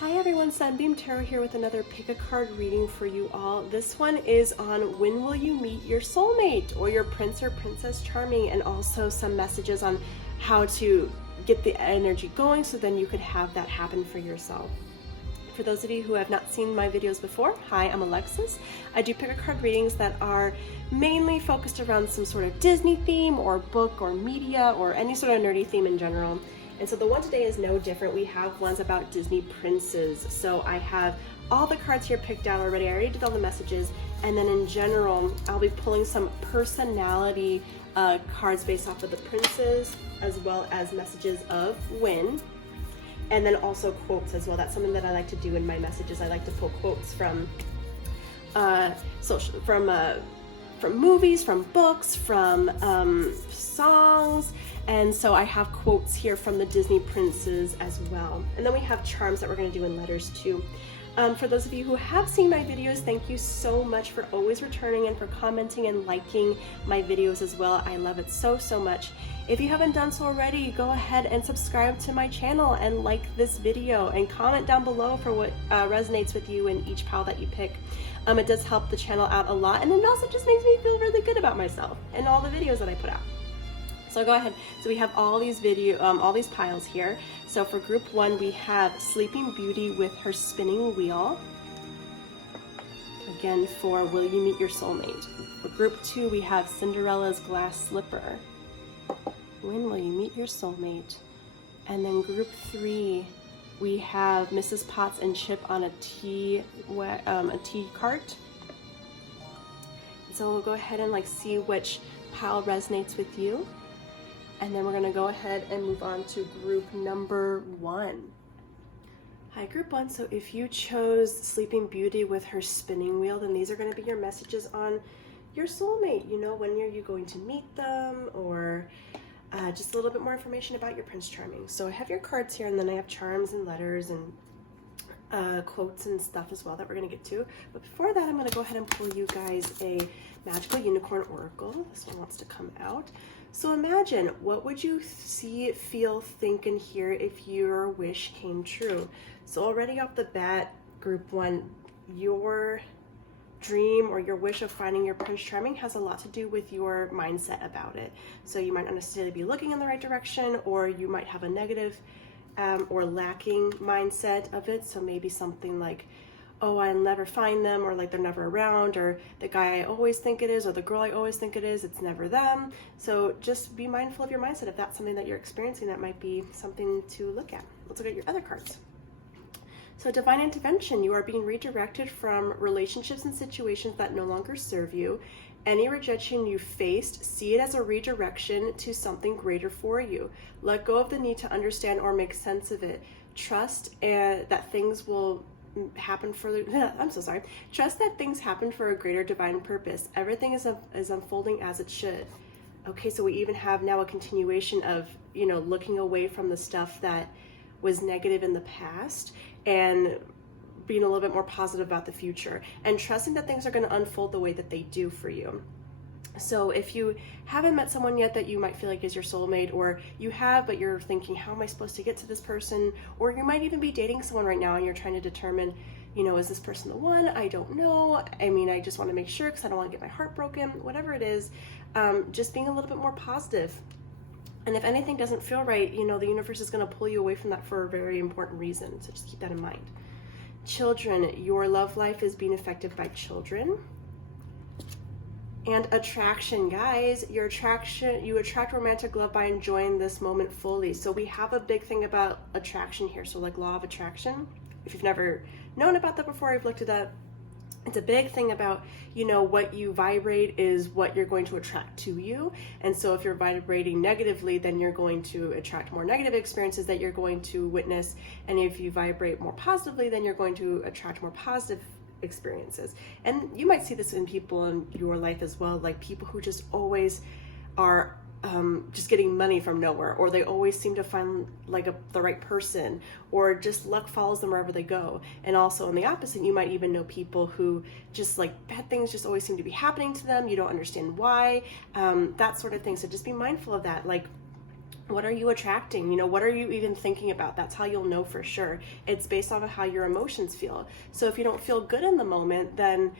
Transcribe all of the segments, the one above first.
Hi everyone, Sunbeam Tarot here with another pick a card reading for you all. This one is on when will you meet your soulmate or your prince or princess charming, and also some messages on how to get the energy going so then you could have that happen for yourself. For those of you who have not seen my videos before, hi, I'm Alexis. I do pick a card readings that are mainly focused around some sort of Disney theme or book or media or any sort of nerdy theme in general. And so the one today is no different. We have ones about Disney princes. So I have all the cards here picked out already. I already did all the messages. And then in general, I'll be pulling some personality cards based off of the princes, as well as messages of when. And then also quotes as well. That's something that I like to do in my messages. I like to pull quotes from movies, from books, from songs. And so I have quotes here from the Disney princes as well. And then we have charms that we're going to do in letters too. For those of you who have seen my videos, thank you so much for always returning and for commenting and liking my videos as well. I love it so much. If you haven't done so already, go ahead and subscribe to my channel and like this video and comment down below for what resonates with you in each pile that you pick. It does help the channel out a lot, and it also just makes me feel really good about myself and all the videos that I put out. So go ahead. So we have all these all these piles here. So for group 1, we have Sleeping Beauty with her spinning wheel. Again, for will you meet your soulmate. For group 2, we have Cinderella's glass slipper. When will you meet your soulmate? And then group 3, we have Mrs. Potts and Chip on a tea cart. So we'll go ahead and see which pile resonates with you. And then we're going to go ahead and move on to group number 1. Hi, group 1. So if you chose Sleeping Beauty with her spinning wheel, then these are going to be your messages on your soulmate. You know, when are you going to meet them, or just a little bit more information about your Prince Charming. So I have your cards here, and then I have charms and letters and quotes and stuff as well that we're going to get to. But before that, I'm going to go ahead and pull you guys a Magical Unicorn Oracle. This one wants to come out. So imagine, what would you see, feel, think, and hear if your wish came true? So already off the bat, group 1, your dream or your wish of finding your Prince Charming has a lot to do with your mindset about it. So you might not necessarily be looking in the right direction, or you might have a negative or lacking mindset of it. So maybe something like, oh, I'll never find them, or like they're never around, or the guy I always think it is, or the girl I always think it is, it's never them. So just be mindful of your mindset. If that's something that you're experiencing, that might be something to look at. Let's look at your other cards. So divine intervention, you are being redirected from relationships and situations that no longer serve you. Any rejection you faced, see it as a redirection to something greater for you. Let go of the need to understand or make sense of it. Trust that things will happen for trust that things happen for a greater divine purpose. Everything is unfolding as it should. Okay, so we even have now a continuation of, you know, looking away from the stuff that was negative in the past and being a little bit more positive about the future, and trusting that things are going to unfold the way that they do for you. So if you haven't met someone yet that you might feel like is your soulmate, or you have but you're thinking, how am I supposed to get to this person? Or you might even be dating someone right now and you're trying to determine, you know, is this person the one? I don't know. I mean, I just want to make sure because I don't want to get my heart broken. Whatever it is, just being a little bit more positive. And if anything doesn't feel right, you know, the universe is going to pull you away from that for a very important reason. So just keep that in mind. Children, your love life is being affected by children. And attraction, guys, you attract romantic love by enjoying this moment fully. So we have a big thing about attraction here. So like law of attraction, if you've never known about that before, I've looked it up. It's a big thing about, you know, what you vibrate is what you're going to attract to you. And so if you're vibrating negatively, then you're going to attract more negative experiences that you're going to witness. And if you vibrate more positively, then you're going to attract more positive experiences. And you might see this in people in your life as well, like people who just always are just getting money from nowhere, or they always seem to find like the right person, or just luck follows them wherever they go. And also on the opposite, you might even know people who just like bad things just always seem to be happening to them. You don't understand why, that sort of thing. So just be mindful of that. Like What are you attracting? You know, what are you even thinking about? That's how you'll know for sure. It's based off of how your emotions feel. So if you don't feel good in the moment, then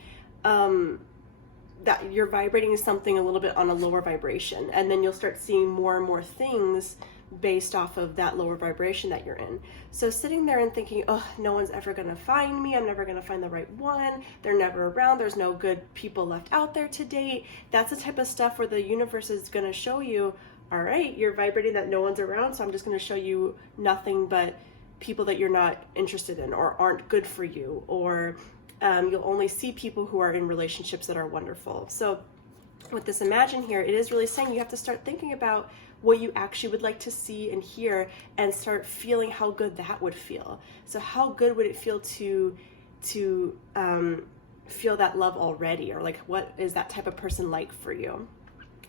that you're vibrating something a little bit on a lower vibration, and then you'll start seeing more and more things based off of that lower vibration that you're in. So sitting there and thinking, oh, no one's ever gonna find me, I'm never gonna find the right one, they're never around, there's no good people left out there to date, that's the type of stuff where the universe is gonna show you, all right, you're vibrating that no one's around, so I'm just gonna show you nothing but people that you're not interested in or aren't good for you, or you'll only see people who are in relationships that are wonderful. So with this imagine here, it is really saying you have to start thinking about what you actually would like to see and hear, and start feeling how good that would feel. So how good would it feel to feel that love already, or like what is that type of person like for you?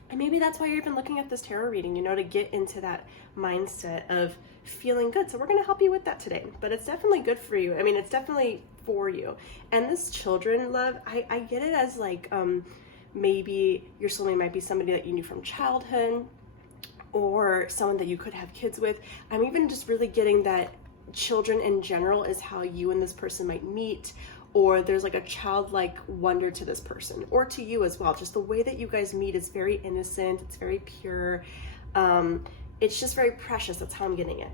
And maybe that's why you're even looking at this tarot reading, you know, to get into that mindset of feeling good. So we're going to help you with that today, but it's definitely good for you. I mean, it's definitely for you. And this children love, I get it as like, maybe your soulmate might be somebody that you knew from childhood, or someone that you could have kids with. I'm even just really getting that children in general is how you and this person might meet, or there's like a childlike wonder to this person, or to you as well. Just the way that you guys meet is very innocent, it's very pure, it's just very precious. That's how I'm getting it.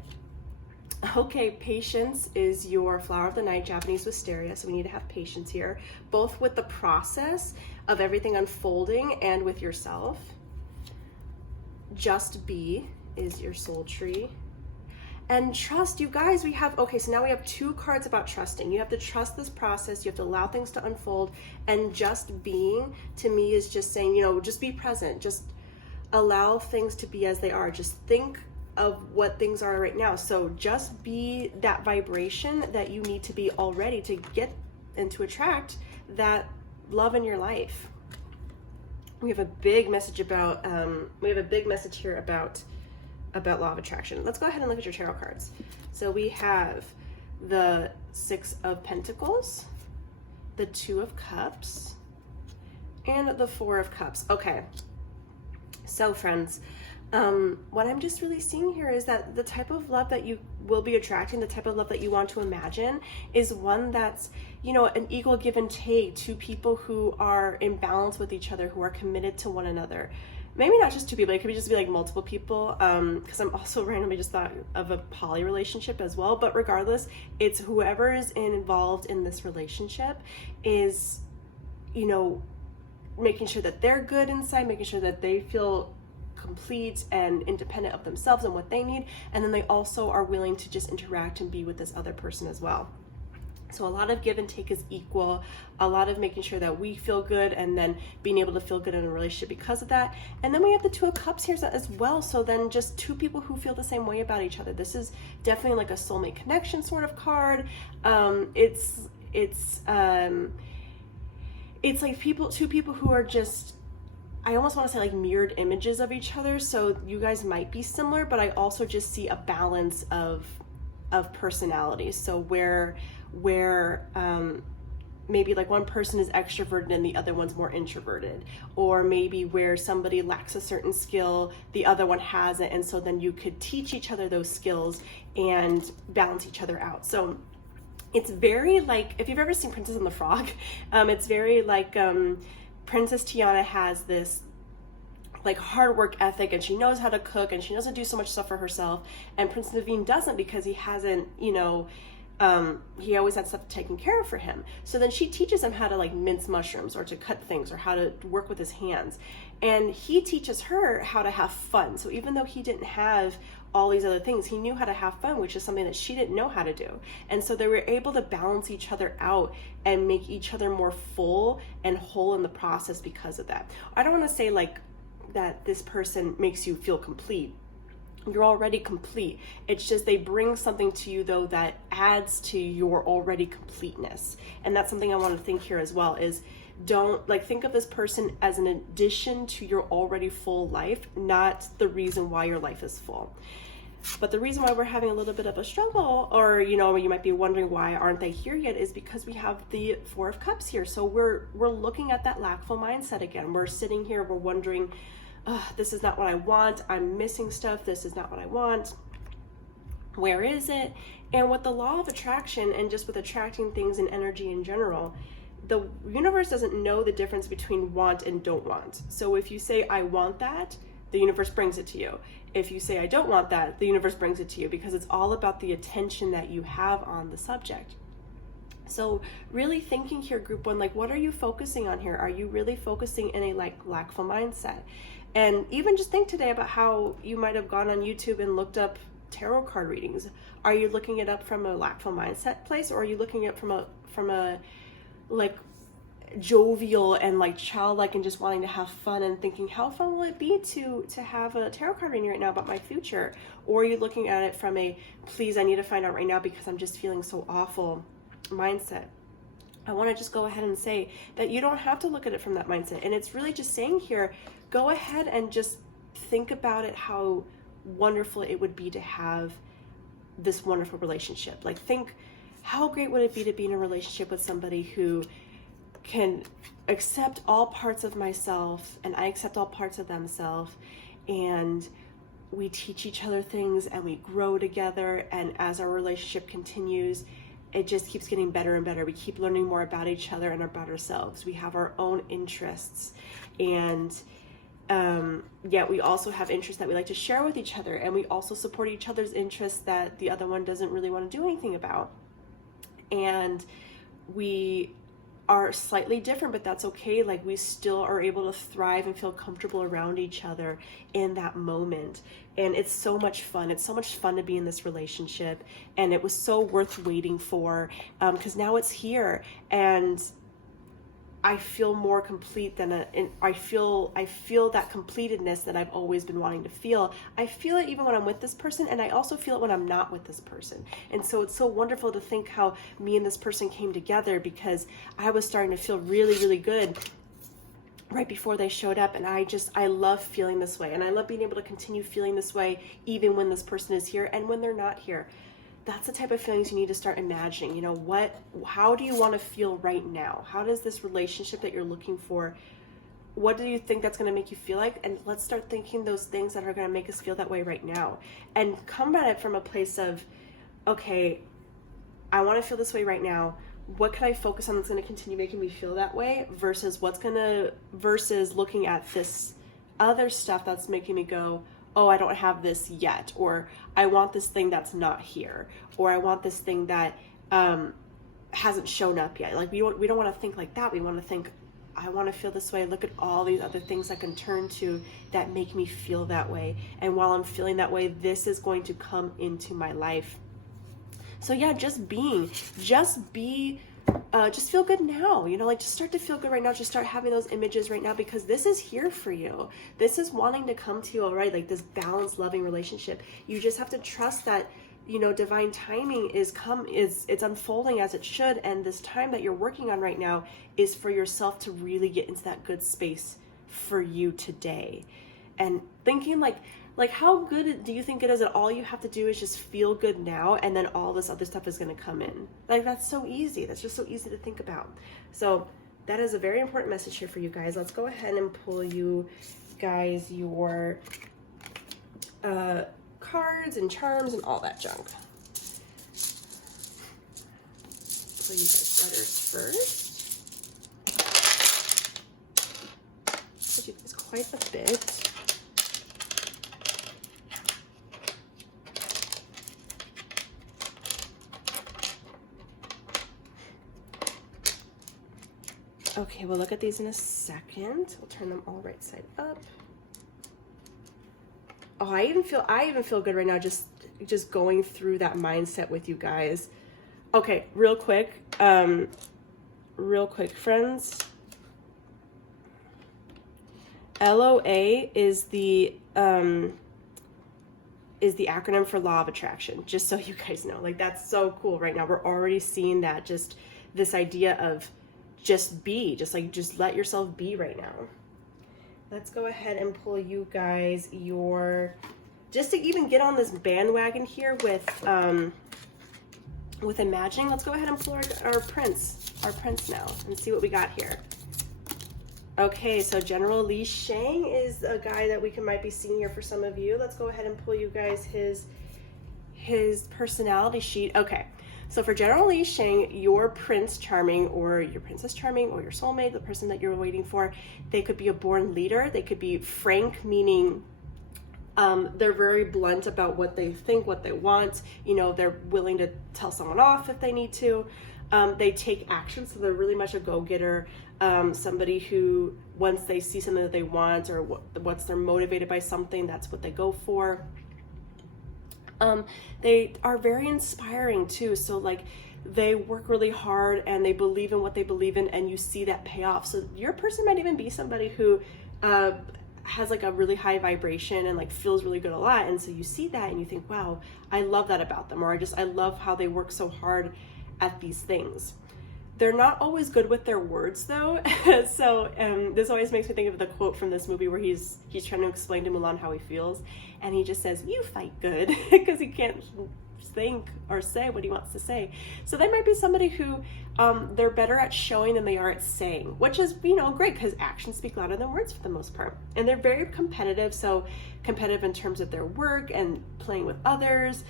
Okay, patience is your flower of the night, Japanese wisteria, so we need to have patience here, both with the process of everything unfolding and with yourself. Just be is your soul tree. And trust, you guys, we have, okay, so now we have 2 cards about trusting. You have to trust this process, you have to allow things to unfold, and just being, to me, is just saying, you know, just be present, just allow things to be as they are, just think of what things are right now. So just be that vibration that you need to be already to get and to attract that love in your life. We have a big message about, here about law of attraction. Let's go ahead and look at your tarot cards. So we have the 6 of Pentacles, the 2 of Cups, and the 4 of Cups. Okay, so friends, what I'm just really seeing here is that the type of love that you will be attracting, the type of love that you want to imagine, is one that's, you know, an equal give and take, 2 people who are in balance with each other, who are committed to one another. Maybe not just 2 people, it could just be like multiple people, because I'm also randomly just thought of a poly relationship as well. But regardless, it's whoever is involved in this relationship is, you know, making sure that they're good inside, making sure that they feel complete and independent of themselves and what they need, and then they also are willing to just interact and be with this other person as well. So a lot of give and take is equal, a lot of making sure that we feel good and then being able to feel good in a relationship because of that. And then we have the 2 of Cups here as well, so then just 2 people who feel the same way about each other. This is definitely like a soulmate connection sort of card. It's like 2 people who are just, I almost want to say like mirrored images of each other. So you guys might be similar, but I also just see a balance of personalities. So where maybe like one person is extroverted and the other one's more introverted, or maybe where somebody lacks a certain skill, the other one has it, and so then you could teach each other those skills and balance each other out. So it's very like, if you've ever seen Princess and the Frog, it's very like Princess Tiana has this like hard work ethic, and she knows how to cook, and she knows how to do so much stuff for herself, and Prince Naveen doesn't, because he hasn't, you know, he always had stuff taken care of for him. So then she teaches him how to like mince mushrooms, or to cut things, or how to work with his hands, and he teaches her how to have fun. So even though he didn't have all these other things, he knew how to have fun, which is something that she didn't know how to do. And so they were able to balance each other out and make each other more full and whole in the process because of that. I don't want to say like that this person makes you feel complete. You're already complete. It's just they bring something to you though that adds to your already completeness. And that's something I want to think here as well, is don't like think of this person as an addition to your already full life, not the reason why your life is full. But the reason why we're having a little bit of a struggle, or you know, you might be wondering why aren't they here yet, is because we have the 4 of Cups here. So we're looking at that lackful mindset again. We're sitting here, we're wondering, this is not what I want. I'm missing stuff. This is not what I want. Where is it? And with the law of attraction and just with attracting things and energy in general, the universe doesn't know the difference between want and don't want. So if you say, I want that, the universe brings it to you. If you say, I don't want that, the universe brings it to you, because it's all about the attention that you have on the subject. So really thinking here, group one, like, what are you focusing on here? Are you really focusing in a like lackful mindset? And even just think today about how you might have gone on YouTube and looked up tarot card readings. Are you looking it up from a lackful mindset place, or are you looking at it from a like jovial and like childlike and just wanting to have fun and thinking, how fun will it be to have a tarot card reading right now about my future? Or are you looking at it from a, please, I need to find out right now because I'm just feeling so awful mindset? I want to just go ahead and say that you don't have to look at it from that mindset. And it's really just saying here, go ahead and just think about it, how wonderful it would be to have this wonderful relationship. Like, think, how great would it be to be in a relationship with somebody who can accept all parts of myself and I accept all parts of themselves, and we teach each other things and we grow together, and as our relationship continues, it just keeps getting better and better. We keep learning more about each other and about ourselves. We have our own interests, and yet we also have interests that we like to share with each other, and we also support each other's interests that the other one doesn't really want to do anything about. And we are slightly different, but that's okay. Like, we still are able to thrive and feel comfortable around each other in that moment. And it's so much fun. It's so much fun to be in this relationship. And it was so worth waiting for, because now it's here. And I feel more complete than I feel that completedness that I've always been wanting to feel. I feel it even when I'm with this person, and I also feel it when I'm not with this person. And so it's so wonderful to think how me and this person came together, because I was starting to feel really, really good right before they showed up. And I love feeling this way, and I love being able to continue feeling this way even when this person is here and when they're not here. That's the type of feelings you need to start imagining. You know, how do you want to feel right now? How does this relationship that you're looking for, what do you think that's going to make you feel like? And let's start thinking those things that are going to make us feel that way right now, and come at it from a place of, okay, I want to feel this way right now. What can I focus on that's going to continue making me feel that way, versus looking at this other stuff that's making me go, oh, I don't have this yet, or I want this thing that's not here, or I want this thing that hasn't shown up yet. Like, we don't want to think like that. We want to think, I want to feel this way. Look at all these other things I can turn to that make me feel that way. And while I'm feeling that way, this is going to come into my life. So yeah, just feel good now, you know, like, just start to feel good right now. Just start having those images right now, because this is here for you. This is wanting to come to you already, like this balanced, loving relationship. You just have to trust that, you know, divine timing it's unfolding as it should. And this time that you're working on right now is for yourself to really get into that good space for you today. And thinking like how good do you think it is that all you have to do is just feel good now, and then all this other stuff is going to come in? Like, that's so easy. That's just so easy to think about. So that is a very important message here for you guys. Let's go ahead and pull you guys your cards and charms and all that junk. Pull you guys letters first. Pull you guys quite a bit. Okay, we'll look at these in a second. We'll turn them all right side up. Oh, I even feel good right now just going through that mindset with you guys. Okay, real quick, friends. LOA is the acronym for Law of Attraction, just so you guys know. Like, that's so cool right now. We're already seeing that, just this idea of just let yourself be right now. Let's go ahead and pull you guys just to even get on this bandwagon here with imagining. Let's go ahead and pull our prince now and see what we got here. Okay, so General Li Shang is a guy that might be seeing here for some of you. Let's go ahead and pull you guys his personality sheet. Okay, so for General Li Shang, your Prince Charming or your Princess Charming or your soulmate, the person that you're waiting for, they could be a born leader. They could be frank, meaning they're very blunt about what they think, what they want. You know, they're willing to tell someone off if they need to. They take action, so they're really much a go-getter. Somebody who, once they see something that they want or once they're motivated by something, that's what they go for. They are very inspiring too. So like they work really hard and they believe in what they believe in, and you see that pay off. So your person might even be somebody who has like a really high vibration and like feels really good a lot. And so you see that and you think, wow, I love that about them. Or I love how they work so hard at these things. They're not always good with their words though. So this always makes me think of the quote from this movie where he's trying to explain to Mulan how he feels. And he just says, you fight good, because he can't think or say what he wants to say. So they might be somebody who they're better at showing than they are at saying, which is, you know, great, because actions speak louder than words for the most part. And they're very competitive. So competitive in terms of their work and playing with others.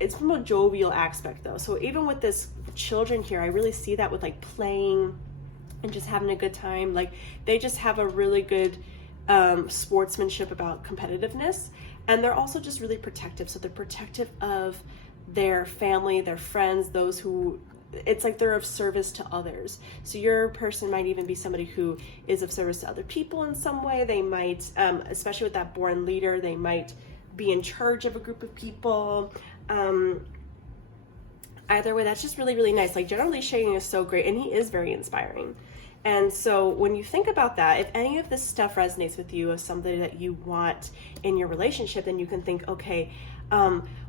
It's from a jovial aspect though. So even with this children here, I really see that with like playing and just having a good time. Like they just have a really good sportsmanship about competitiveness. And they're also just really protective. So they're protective of their family, their friends, those who, it's like they're of service to others. So your person might even be somebody who is of service to other people in some way. They might, especially with that born leader, they might be in charge of a group of people. Either way, that's just really, really nice. Like General Li Shang is so great, and he is very inspiring. And so when you think about that, if any of this stuff resonates with you, of somebody that you want in your relationship, then you can think, okay,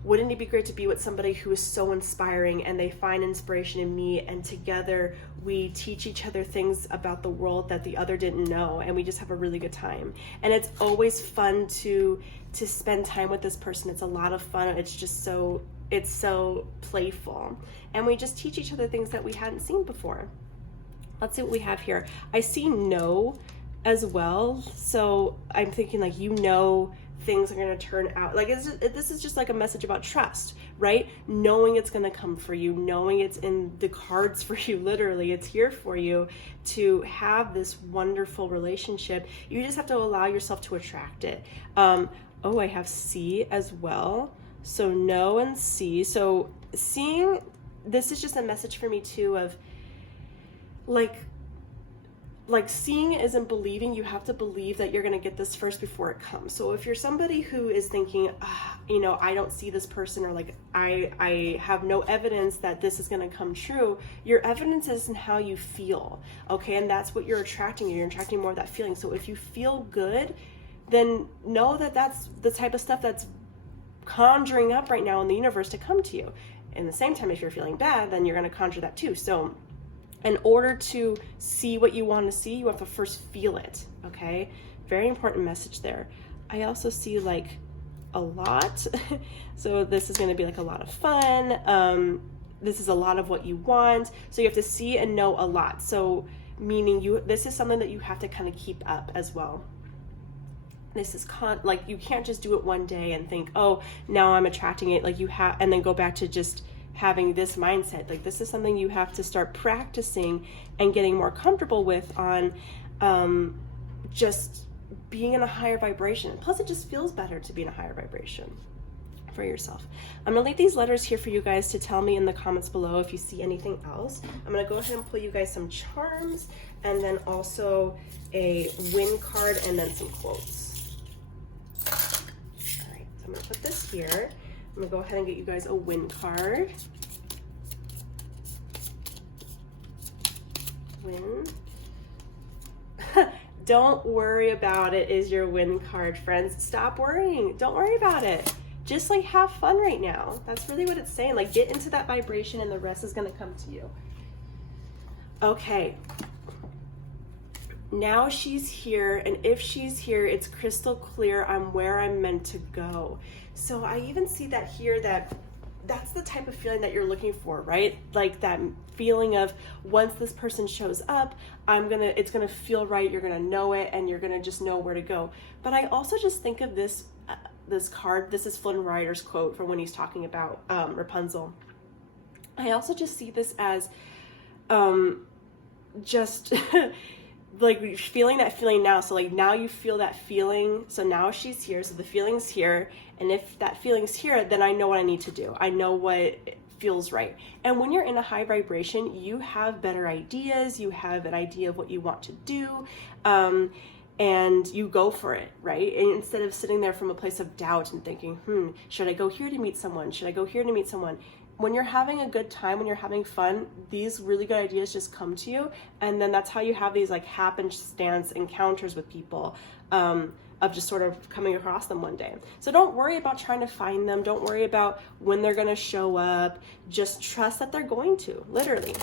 wouldn't it be great to be with somebody who is so inspiring and they find inspiration in me, and together we teach each other things about the world that the other didn't know, and we just have a really good time. And it's always fun to spend time with this person. It's a lot of fun. It's so playful, and we just teach each other things that we hadn't seen before. Let's see what we have here. I see no as well. So I'm thinking like, you know, things are going to turn out like this is just like a message about trust, right? Knowing it's going to come for you, knowing it's in the cards for you, literally it's here for you to have this wonderful relationship. You just have to allow yourself to attract it. Oh, I have C as well. So no and C. So seeing, this is just a message for me too of like seeing isn't believing. You have to believe that you're going to get this first before it comes. So if you're somebody who is thinking, you know, I don't see this person, or like I have no evidence that this is going to come true, your evidence is in how you feel. Okay. And that's what you're attracting. You're attracting more of that feeling. So if you feel good, then know that that's the type of stuff that's conjuring up right now in the universe to come to you. In the same time, if you're feeling bad, then you're going to conjure that too. So in order to see what you want to see, you have to first feel it, okay? Very important message there. I also see like a lot. So this is going to be like a lot of fun. This is a lot of what you want. So you have to see and know a lot. So meaning this is something that you have to kind of keep up as well. This is like, you can't just do it one day and think, oh, now I'm attracting it. Like you have, and then go back to just having this mindset. Like this is something you have to start practicing and getting more comfortable with on just being in a higher vibration. Plus it just feels better to be in a higher vibration for yourself. I'm gonna leave these letters here for you guys to tell me in the comments below if you see anything else. I'm gonna go ahead and pull you guys some charms, and then also a win card, and then some quotes. All right, so I'm gonna put this here. I'm gonna go ahead and get you guys a win card. Win. Don't worry about it is your win card, friends. Stop worrying. Don't worry about it. Just like have fun right now. That's really what it's saying. Like get into that vibration and the rest is gonna come to you. Okay. Now she's here, and if she's here, it's crystal clear I'm where I'm meant to go. So I even see that here, that that's the type of feeling that you're looking for, right? Like that feeling of once this person shows up, it's gonna feel right, you're gonna know it, and you're gonna just know where to go. But I also just think of this card. This is Flynn Rider's quote from when he's talking about Rapunzel. I also just see this as just like feeling that feeling now. So like now you feel that feeling, so now she's here, so the feeling's here, and if that feeling's here, then I know what I need to do. I know what feels right. And when you're in a high vibration, you have better ideas, you have an idea of what you want to do, and you go for it, right? And instead of sitting there from a place of doubt and thinking, should I go here to meet someone? Should I go here to meet someone? When you're having a good time, when you're having fun, these really good ideas just come to you. And then that's how you have these like happenstance encounters with people, of just sort of coming across them one day. So don't worry about trying to find them. Don't worry about when they're gonna show up. Just trust that they're going to, literally.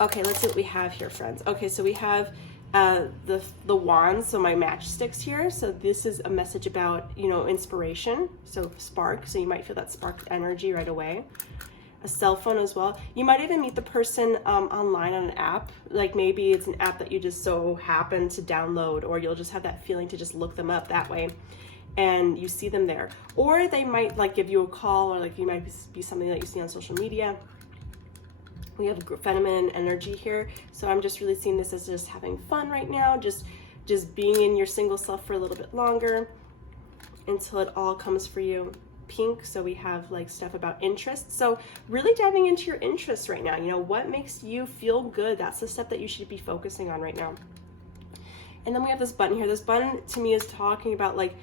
Okay, let's see what we have here, friends. Okay, so we have the wands, so my matchsticks here. So this is a message about, you know, inspiration, so spark, so you might feel that spark energy right away. A cell phone as well. You might even meet the person online on an app, like maybe it's an app that you just so happen to download, or you'll just have that feeling to just look them up that way and you see them there. Or they might like give you a call, or like you might be something that you see on social media. We have feminine energy here, so I'm just really seeing this as just having fun right now, just being in your single self for a little bit longer until it all comes for you. Pink, so we have like stuff about interests, so really diving into your interests right now. You know, what makes you feel good? That's the stuff that you should be focusing on right now. And then we have this button here. This button to me is talking about like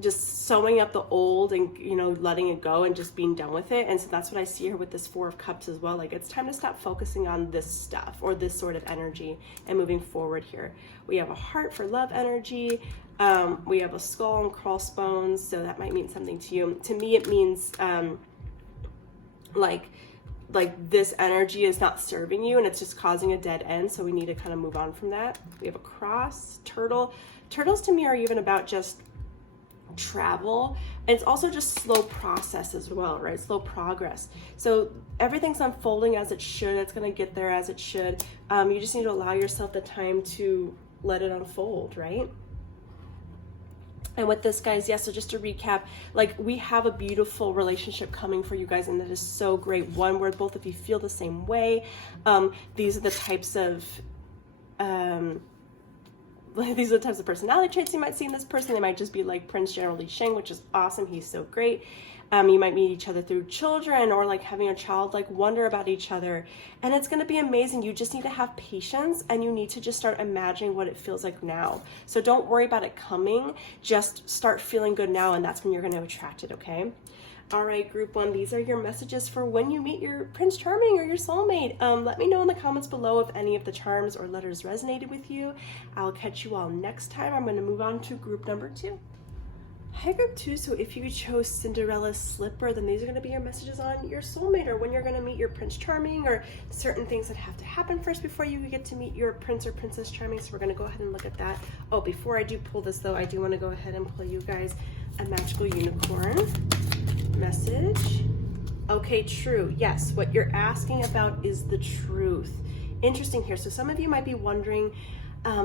just sewing up the old and, you know, letting it go and just being done with it. And so that's what I see here with this Four of Cups as well. Like it's time to stop focusing on this stuff or this sort of energy and moving forward here. We have a heart for love energy. We have a skull and crossbones, so that might mean something to you. To me, it means like this energy is not serving you and it's just causing a dead end, so we need to kind of move on from that. We have a cross, turtle. Turtles to me are even about just travel, and it's also just slow process as well, right? Slow progress. So everything's unfolding as it should. It's going to get there as it should. You just need to allow yourself the time to let it unfold, right? And with this, guys, yeah, so just to recap, like we have a beautiful relationship coming for you guys, and that is so great. One where both of you feel the same way. These are the types of personality traits you might see in this person. They might just be like Prince General Li Sheng, which is awesome. He's so great. You might meet each other through children, or like having a child like wonder about each other, and it's going to be amazing. You just need to have patience, and you need to just start imagining what it feels like now. So don't worry about it coming, just start feeling good now, and that's when you're going to attract it. Okay. All right, group one, these are your messages for when you meet your Prince Charming or your soulmate. Let me know in the comments below if any of the charms or letters resonated with you. I'll catch you all next time. I'm going to move on to group number 2. Hi, group 2. So if you chose Cinderella's slipper, then these are going to be your messages on your soulmate, or when you're going to meet your Prince Charming, or certain things that have to happen first before you get to meet your Prince or Princess Charming. So we're going to go ahead and look at that. Oh, before I do pull this though, I do want to go ahead and pull you guys a magical unicorn message. Okay, true. Yes, what you're asking about is the truth. Interesting here. So some of you might be wondering,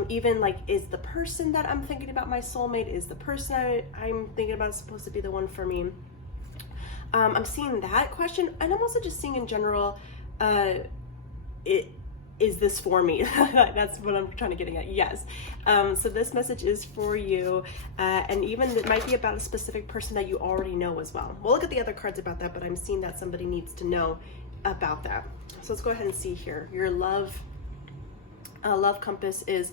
even like, is the person that I'm thinking about my soulmate, is the person I'm thinking about supposed to be the one for me? I'm seeing that question, and I'm also just seeing in general, is this for me? That's what I'm trying to get at. Yes. So this message is for you, and even it might be about a specific person that you already know as well. We'll look at the other cards about that, but I'm seeing that somebody needs to know about that. So let's go ahead and see here. Your love compass is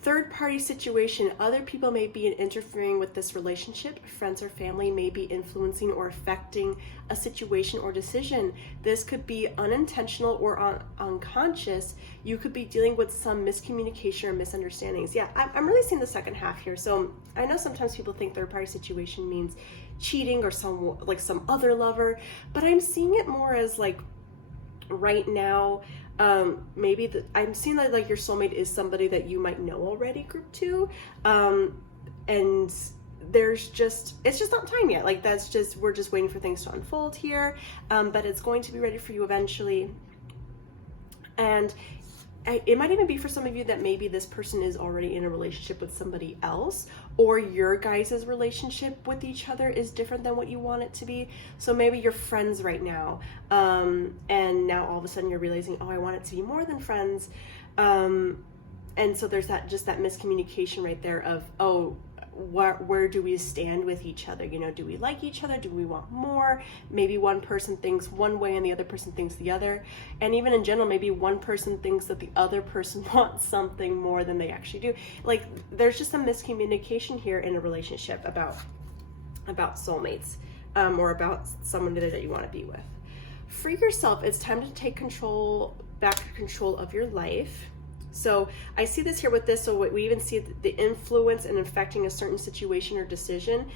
third-party situation. Other people may be interfering with this relationship. Friends or family may be influencing or affecting a situation or decision. This could be unintentional or unconscious. You could be dealing with some miscommunication or misunderstandings. Yeah, I'm really seeing the second half here. So I know sometimes people think third-party situation means cheating or some other lover, but I'm seeing it more as like right now, maybe I'm seeing that like your soulmate is somebody that you might know already, group 2, and it's just not time yet. Like we're just waiting for things to unfold here. But it's going to be ready for you eventually. And it might even be for some of you that maybe this person is already in a relationship with somebody else, or your guys' relationship with each other is different than what you want it to be. So maybe you're friends right now, and now all of a sudden you're realizing, oh, I want it to be more than friends. And so there's that miscommunication right there of, oh, where do we stand with each other? You know, do we like each other? Do we want more? Maybe one person thinks one way and the other person thinks the other. And even in general, maybe one person thinks that the other person wants something more than they actually do. Like, there's just some miscommunication here in a relationship about soulmates, or about someone that you want to be with. For yourself, it's time to take back control of your life. So I see this here with this. So we even see the influence in affecting a certain situation or decision.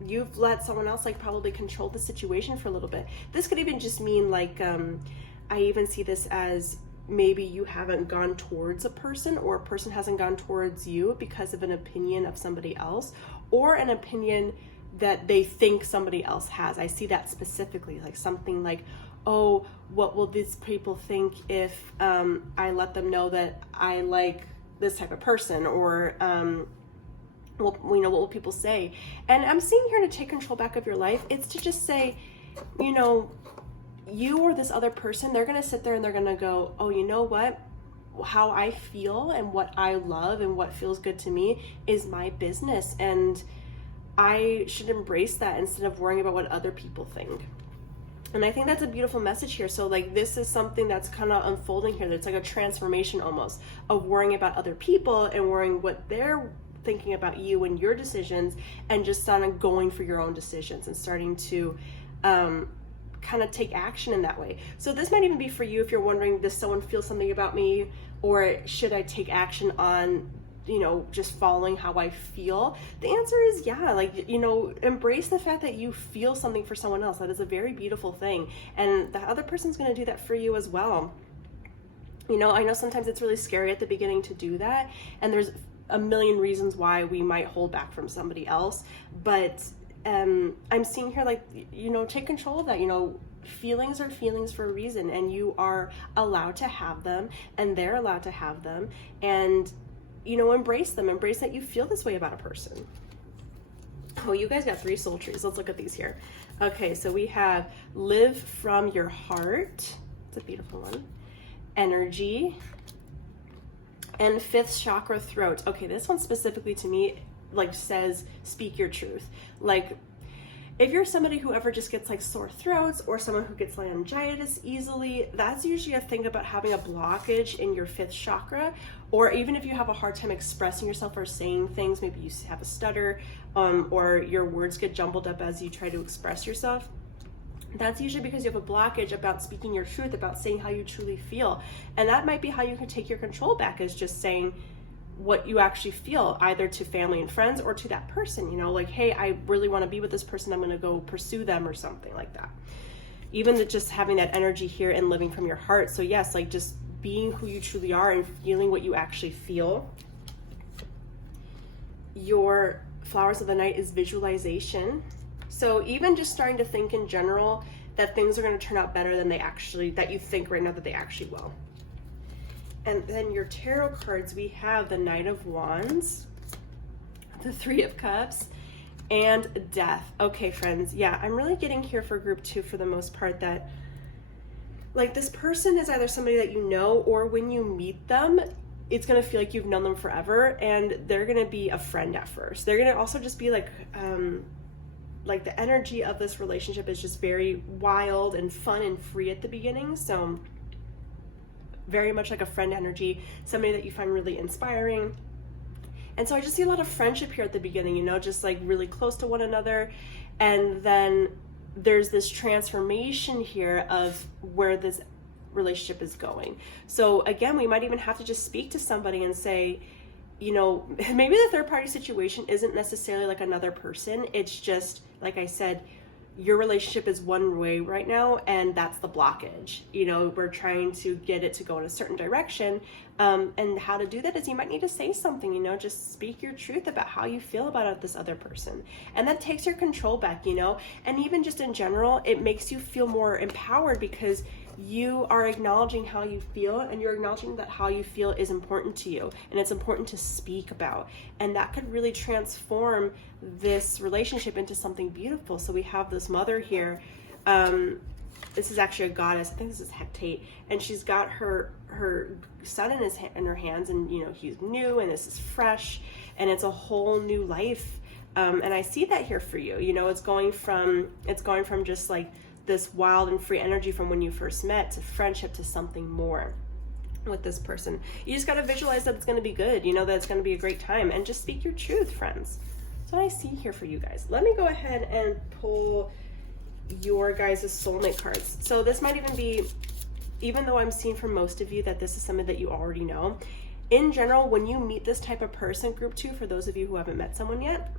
You've let someone else like probably control the situation for a little bit. This could even just mean like, I even see this as maybe you haven't gone towards a person, or a person hasn't gone towards you because of an opinion of somebody else, or an opinion that they think somebody else has. I see that specifically, like something like, oh, what will these people think if I let them know that I like this type of person, or well, you know, what will people say? And I'm seeing here to take control back of your life. It's to just say, you know, you or this other person, they're gonna sit there and they're gonna go, oh, you know what? How I feel and what I love and what feels good to me is my business, and I should embrace that instead of worrying about what other people think. And I think that's a beautiful message here. So like, this is something that's kind of unfolding here. It's like a transformation almost of worrying about other people and worrying what they're thinking about you and your decisions, and just kind of going for your own decisions and starting to kind of take action in that way. So this might even be for you if you're wondering, does someone feel something about me, or should I take action on, you know, just following how I feel? The answer is yeah. Like, you know, embrace the fact that you feel something for someone else. That is a very beautiful thing, and the other person's going to do that for you as well. You know, I know sometimes it's really scary at the beginning to do that, and there's a million reasons why we might hold back from somebody else, but I'm seeing here, like, you know, take control of that. You know, feelings are feelings for a reason, and you are allowed to have them, and they're allowed to have them, and you know, embrace them. Embrace that you feel this way about a person. Oh, you guys got 3 soul trees. Let's look at these here. Okay, so we have live from your heart. It's a beautiful one. Energy. And 5th chakra, throat. Okay, this one specifically to me, like, says speak your truth. Like, if you're somebody who ever just gets like sore throats, or someone who gets laryngitis easily, that's usually a thing about having a blockage in your 5th chakra. Or even if you have a hard time expressing yourself or saying things, maybe you have a stutter, or your words get jumbled up as you try to express yourself. That's usually because you have a blockage about speaking your truth, about saying how you truly feel. And that might be how you can take your control back, is just saying what you actually feel, either to family and friends or to that person. You know, like, hey, I really want to be with this person, I'm going to go pursue them, or something like that. Even just having that energy here and living from your heart. So yes, like, just being who you truly are and feeling what you actually feel. Your flowers of the night is visualization. So even just starting to think in general that things are going to turn out better than that you think right now that they actually will. And then your tarot cards, we have the Knight of Wands, the 3 of Cups, and Death. Okay, friends, yeah, I'm really getting here for group 2 for the most part that, like, this person is either somebody that you know, or when you meet them, it's going to feel like you've known them forever, and they're going to be a friend at first. They're going to also just be like the energy of this relationship is just very wild and fun and free at the beginning. So very much like a friend energy, somebody that you find really inspiring. And so I just see a lot of friendship here at the beginning, you know, just like really close to one another. And then there's this transformation here of where this relationship is going. So again, we might even have to just speak to somebody and say, you know, maybe the third party situation isn't necessarily like another person. It's just, like I said, your relationship is one way right now, and that's the blockage. You know, we're trying to get it to go in a certain direction. And how to do that is you might need to say something, you know, just speak your truth about how you feel about this other person. And that takes your control back, you know, and even just in general, it makes you feel more empowered because you are acknowledging how you feel, and you're acknowledging that how you feel is important to you, and it's important to speak about, and that could really transform this relationship into something beautiful. So we have this mother here. This is actually a goddess. I think this is 𝑃Group, and she's got her son in her hands, and you know, he's new, and this is fresh, and it's a whole new life. And I see that here for you. You know, it's going from just like this wild and free energy from when you first met to friendship to something more with this person. You just got to visualize that it's going to be good, you know, that it's going to be a great time, and just speak your truth, friends. That's what I see here for you guys. Let me go ahead and pull your guys' soulmate cards. So this might even be, even though I'm seeing for most of you that this is something that you already know, in general, when you meet this type of person, group 2, for those of you who haven't met someone yet,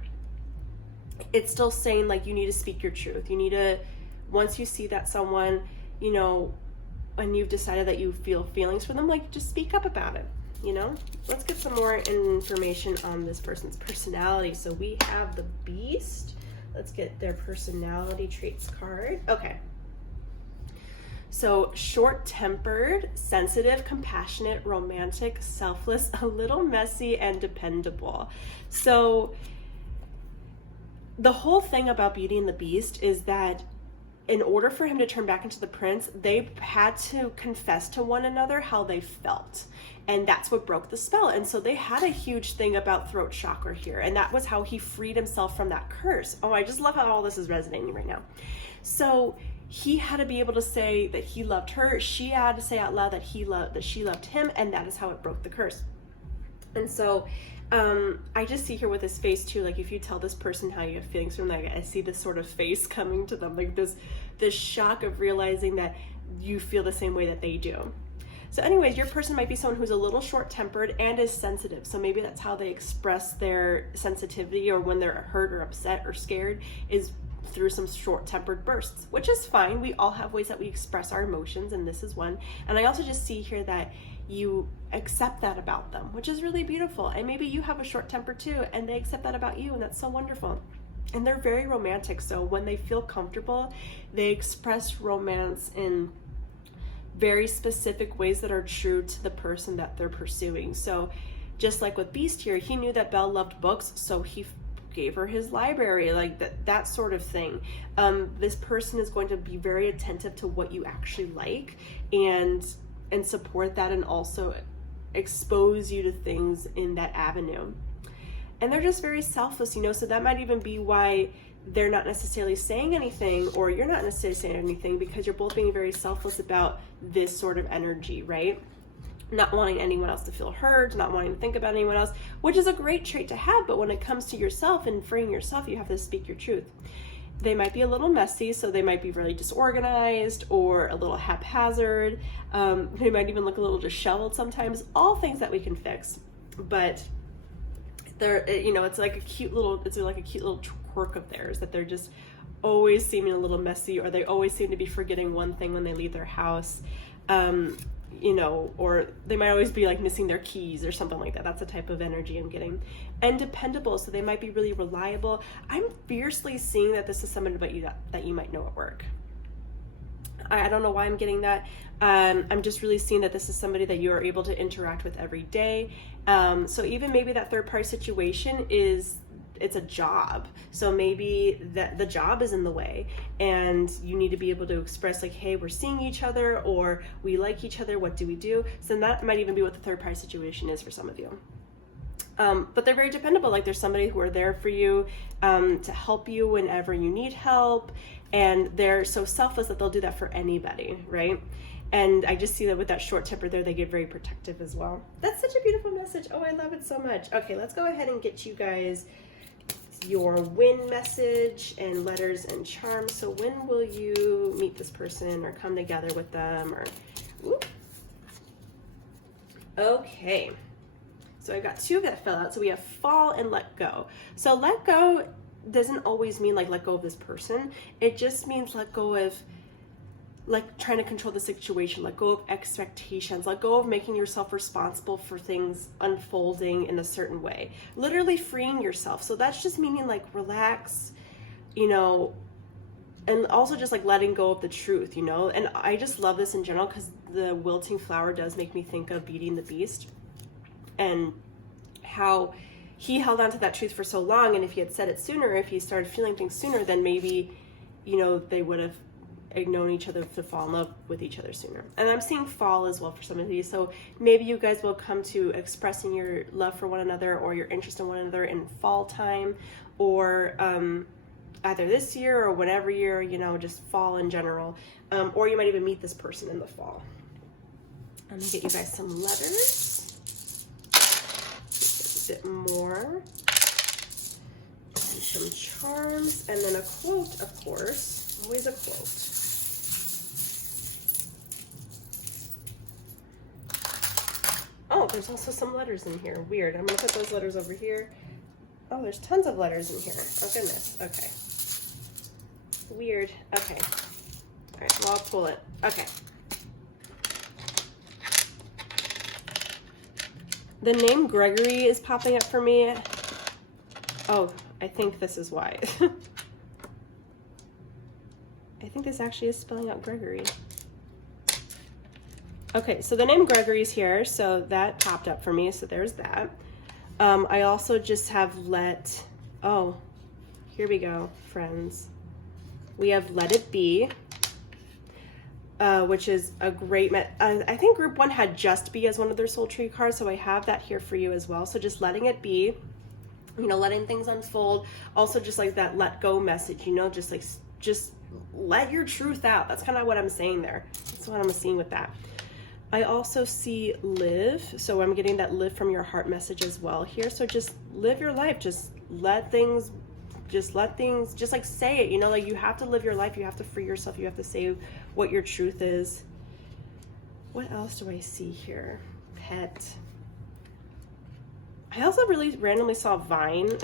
it's still saying like you need to speak your truth. You need to, once you see that someone, you know, and you've decided that you feel feelings for them, like just speak up about it, you know? Let's get some more information on this person's personality. So we have the Beast. Let's get their personality traits card. Okay. So short-tempered, sensitive, compassionate, romantic, selfless, a little messy, and dependable. So the whole thing about Beauty and the Beast is that in order for him to turn back into the prince, they had to confess to one another how they felt. And that's what broke the spell. And so they had a huge thing about throat chakra here. And that was how he freed himself from that curse. Oh, I just love how all this is resonating right now. So he had to be able to say that he loved her. She had to say out loud that she loved him. And that is how it broke the curse. And so I just see here with his face too, like if you tell this person how you have feelings for them, like I see this sort of face coming to them, like this shock of realizing that you feel the same way that they do. So anyways, your person might be someone who's a little short-tempered and is sensitive. So maybe that's how they express their sensitivity, or when they're hurt or upset or scared, is through some short-tempered bursts, which is fine. We all have ways that we express our emotions, and this is one. And I also just see here that you accept that about them, which is really beautiful. And maybe you have a short temper too, and they accept that about you, and that's so wonderful. And they're very romantic, so when they feel comfortable, they express romance in very specific ways that are true to the person that they're pursuing. So just like with Beast here, he knew that Belle loved books, so he gave her his library, like that sort of thing. This person is going to be very attentive to what you actually like, and support that, and also expose you to things in that avenue. And they're just very selfless, you know, so that might even be why they're not necessarily saying anything, or you're not necessarily saying anything, because you're both being very selfless about this sort of energy, right? Not wanting anyone else to feel hurt, not wanting to think about anyone else, which is a great trait to have, but when it comes to yourself and freeing yourself, you have to speak your truth. They might be a little messy, so they might be really disorganized or a little haphazard. They might even look a little disheveled sometimes. All things that we can fix, but they're, you know, it's like a cute little quirk of theirs, that they're just always seeming a little messy, or they always seem to be forgetting one thing when they leave their house. You know, or they might always be like missing their keys or something like that. That's the type of energy I'm getting. And dependable, so they might be really reliable. I'm fiercely seeing that this is someone about you that you might know at work. I don't know why I'm getting that. I'm just really seeing that this is somebody that you are able to interact with every day. So even maybe that third party situation it's a job, so maybe that the job is in the way, and you need to be able to express like, hey, we're seeing each other, or we like each other, what do we do? So that might even be what the third party situation is for some of you. But they're very dependable, like there's somebody who are there for you to help you whenever you need help, and they're so selfless that they'll do that for anybody, right? And I just see that with that short temper there, they get very protective as well. That's such a beautiful message. Oh, I love it so much. Okay, let's go ahead and get you guys your win message and letters and charms. So when will you meet this person or come together with them, or whoop. Okay, so I got two that fell out. So we have fall and let go. So let go doesn't always mean like let go of this person. It just means let go of like trying to control the situation, let go of expectations, let go of making yourself responsible for things unfolding in a certain way, literally freeing yourself. So that's just meaning like relax, you know, and also just like letting go of the truth, you know. And I just love this in general because the wilting flower does make me think of Beauty and the Beast and how he held on to that truth for so long. And if he had said it sooner, if he started feeling things sooner, then maybe, you know, they would have known each other to fall in love with each other sooner. And I'm seeing fall as well for some of these. So maybe you guys will come to expressing your love for one another or your interest in one another in fall time, or either this year or whatever year, you know, just fall in general. Or you might even meet this person in the fall. I'm gonna get you guys some letters. A bit more. And some charms. And then a quote, of course. Always a quote. Oh, there's also some letters in here. Weird. I'm gonna put those letters over here. Oh, there's tons of letters in here. Oh, goodness. Okay. Weird. Okay. All right, well, I'll pull it. Okay. The name Gregory is popping up for me. Oh, I think this is why. I think this actually is spelling out Gregory. Okay, so the name Gregory is here, so that popped up for me, so there's that. I also just have oh, here we go, friends. We have Let It Be, which is a great, I think group 1 had Just Be as one of their soul tree cards, so I have that here for you as well. So just letting it be, you know, letting things unfold. Also just like that let go message, you know, just let your truth out. That's kind of what I'm saying there. That's what I'm seeing with that. I also see live, so I'm getting that live from your heart message as well here. So just live your life, just let things, just like say it, you know, like you have to live your life, you have to free yourself, you have to say what your truth is. What else do I see here? Pet. I also really randomly saw Vine.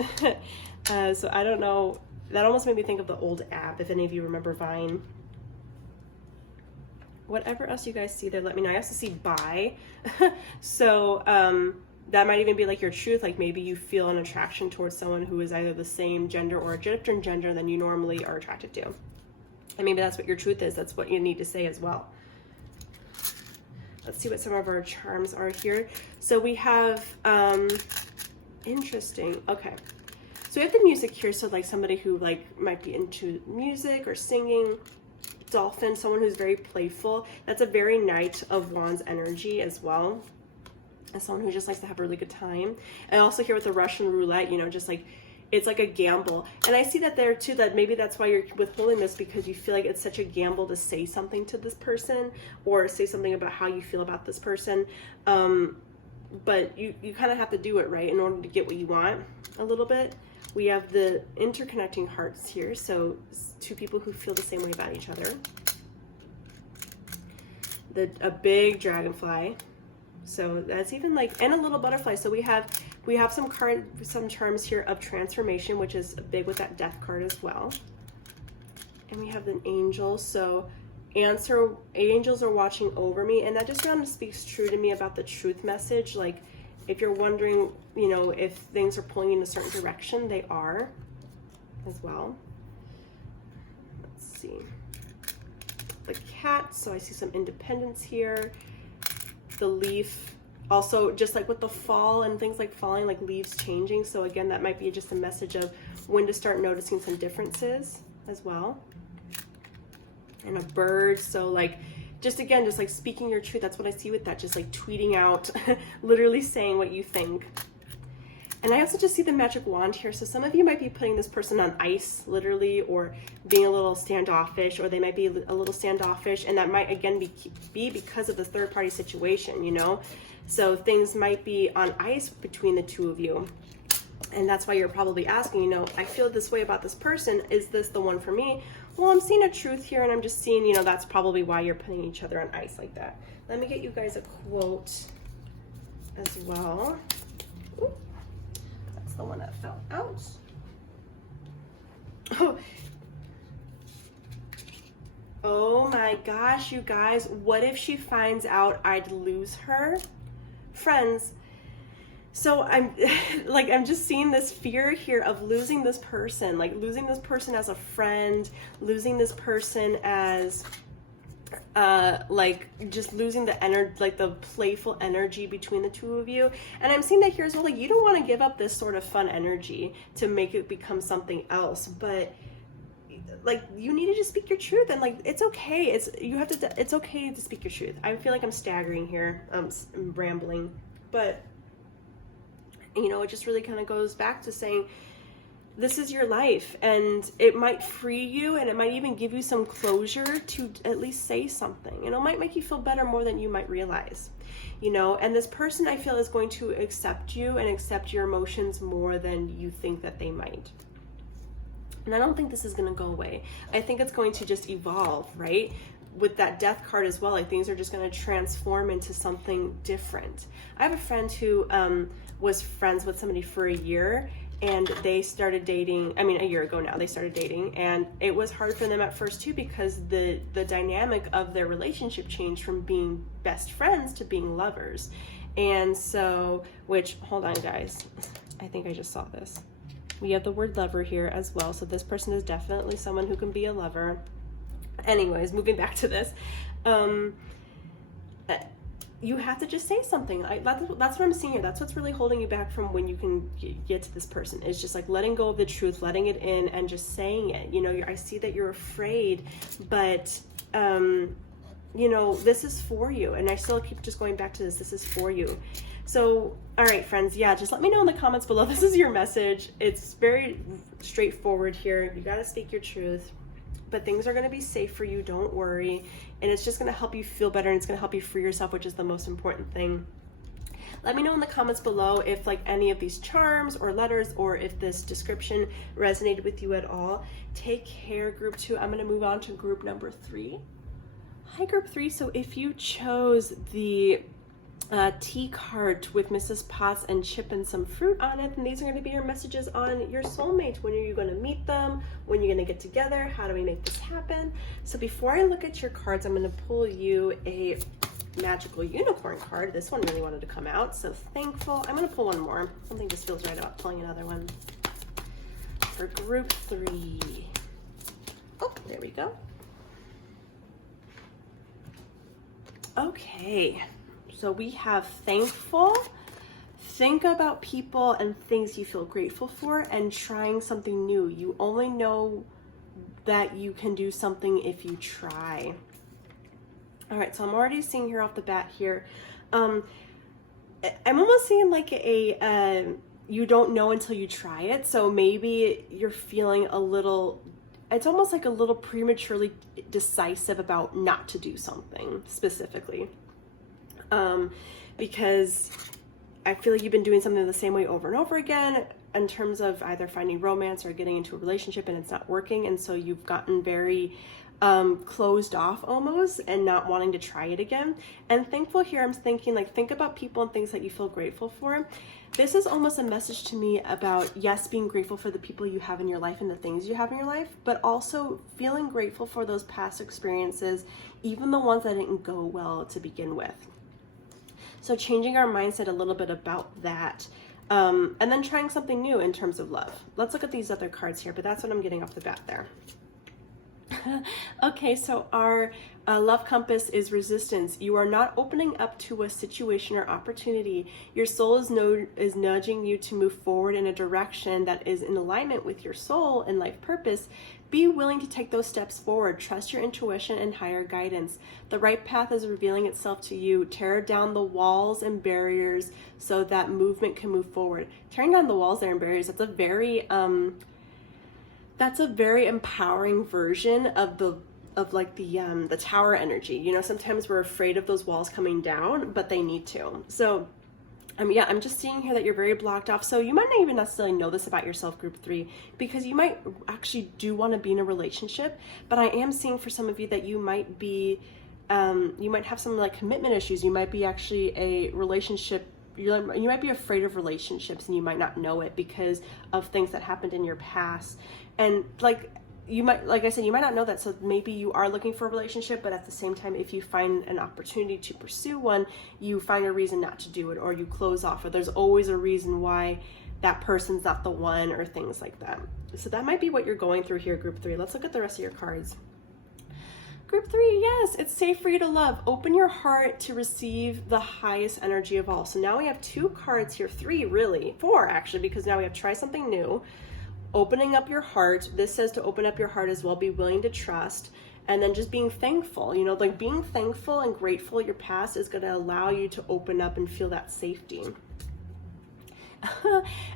So I don't know, that almost made me think of the old app, if any of you remember Vine. Whatever else you guys see there, let me know. I also see bi. So that might even be like your truth. Like maybe you feel an attraction towards someone who is either the same gender or a different gender than you normally are attracted to. And maybe that's what your truth is. That's what you need to say as well. Let's see what some of our charms are here. So we have, interesting. Okay. So we have the music here. So like somebody who like might be into music or singing. Dolphin, someone who's very playful. That's a very Knight of Wands energy as well. And someone who just likes to have a really good time. And also here with the Russian roulette, you know, just like, it's like a gamble. And I see that there too, that maybe that's why you're withholding this, because you feel like it's such a gamble to say something to this person or say something about how you feel about this person. But you kind of have to do it, right, in order to get what you want a little bit. We have the interconnecting hearts here, so two people who feel the same way about each other. A big dragonfly, so that's even like, and a little butterfly. So we have some charms here of transformation, which is big with that death card as well. And we have an angel, so angels are watching over me, and that just kind of speaks true to me about the truth message. Like, if you're wondering, you know, if things are pulling in a certain direction, they are as well. Let's see. The cat, so I see some independence here. The leaf, also just like with the fall and things like falling, like leaves changing. So again, that might be just a message of when to start noticing some differences as well. And a bird, so like, just again, just like speaking your truth. That's what I see with that, just like tweeting out, literally saying what you think. And I also just see the magic wand here. So some of you might be putting this person on ice, literally, or being a little standoffish, or they might be a little standoffish. And that might, again, be because of the third party situation, you know? So things might be on ice between the two of you. And that's why you're probably asking, you know, I feel this way about this person. Is this the one for me? Well, I'm seeing a truth here, and I'm just seeing, you know, that's probably why you're putting each other on ice like that. Let me get you guys a quote as well. Ooh, that's the one that fell out. Oh, oh my gosh, you guys, what if she finds out I'd lose her? Friends, so I'm like, I'm just seeing this fear here of losing this person, like losing this person as a friend, losing this person as like just losing the energy, like the playful energy between the two of you. And I'm seeing that here as well, like you don't want to give up this sort of fun energy to make it become something else, but like you need to just speak your truth, and like it's okay, it's okay to speak your truth. I feel like I'm staggering here, I'm rambling, but you know, it just really kind of goes back to saying this is your life, and it might free you, and it might even give you some closure to at least say something, and it might make you feel better more than you might realize, you know. And this person, I feel, is going to accept you and accept your emotions more than you think that they might. And I don't think this is going to go away. I think it's going to just evolve, right? With that death card as well, like things are just going to transform into something different. I have a friend who was friends with somebody for a year, and they started dating, I mean a year ago now, they started dating, and it was hard for them at first too, because the dynamic of their relationship changed from being best friends to being lovers. And so, which, hold on guys, I think I just saw this. We have the word lover here as well, so this person is definitely someone who can be a lover. Anyways, moving back to this, you have to just say something. That's what I'm seeing here. That's what's really holding you back from when you can get to this person. It's just like letting go of the truth, letting it in, and just saying it. You know, I see that you're afraid, but you know, this is for you. And I still keep just going back to this. This is for you. So, all right, friends, yeah, just let me know in the comments below. This is your message. It's very straightforward here. You got to speak your truth, but things are going to be safe for you. Don't worry. And it's just going to help you feel better, and it's going to help you free yourself, which is the most important thing. Let me know in the comments below if like any of these charms or letters, or if this description resonated with you at all. Take care, group 2. I'm going to move on to group number 3. Hi, group 3. So if you chose the tea cart with Mrs. Potts and Chip and some fruit on it, and these are going to be your messages on your soulmate. When are you going to meet them? When are you going to get together? How do we make this happen? So before I look at your cards, I'm going to pull you a magical unicorn card. This one really wanted to come out, so thankful. I'm going to pull one more. Something just feels right about pulling another one for group 3. Oh, there we go. Okay. So we have thankful. Think about people and things you feel grateful for, and trying something new. You only know that you can do something if you try. All right, so I'm already seeing here off the bat here. I'm almost seeing like you don't know until you try it. So maybe you're feeling a little, it's almost like a little prematurely decisive about not to do something specifically. Because I feel like you've been doing something the same way over and over again in terms of either finding romance or getting into a relationship, and it's not working. And so you've gotten very closed off almost, and not wanting to try it again. And thankful here, I'm thinking like, think about people and things that you feel grateful for. This is almost a message to me about, yes, being grateful for the people you have in your life and the things you have in your life, but also feeling grateful for those past experiences, even the ones that didn't go well to begin with. So changing our mindset a little bit about that, and then trying something new in terms of love. Let's look at these other cards here, but that's what I'm getting off the bat there. Okay, so our love compass is resistance. You are not opening up to a situation or opportunity. Your soul is nudging you to move forward in a direction that is in alignment with your soul and life purpose. Be willing to take those steps forward. Trust your intuition and higher guidance. The right path is revealing itself to you. Tear down the walls and barriers so that movement can move forward. Tearing down the walls there and barriers, that's a very empowering version of the tower energy. You know, sometimes we're afraid of those walls coming down, but they need to. So yeah, I'm just seeing here that you're very blocked off. So you might not even necessarily know this about yourself, group 3, because you might actually do want to be in a relationship. But I am seeing for some of you that you might be, you might have some like commitment issues. You might be actually a relationship you might be afraid of relationships, and you might not know it because of things that happened in your past. And like I said, you might not know that. So maybe you are looking for a relationship, but at the same time, if you find an opportunity to pursue one, you find a reason not to do it, or you close off, or there's always a reason why that person's not the one, or things like that. So that might be what you're going through here, group 3. Let's look at the rest of your cards. Group 3, yes, it's safe for you to love. Open your heart to receive the highest energy of all. So now we have 2 cards here, 3 really, 4 actually, because now we have try something new, opening up your heart. This says to open up your heart as well, be willing to trust, and then just being thankful. You know, like being thankful and grateful your past is going to allow you to open up and feel that safety.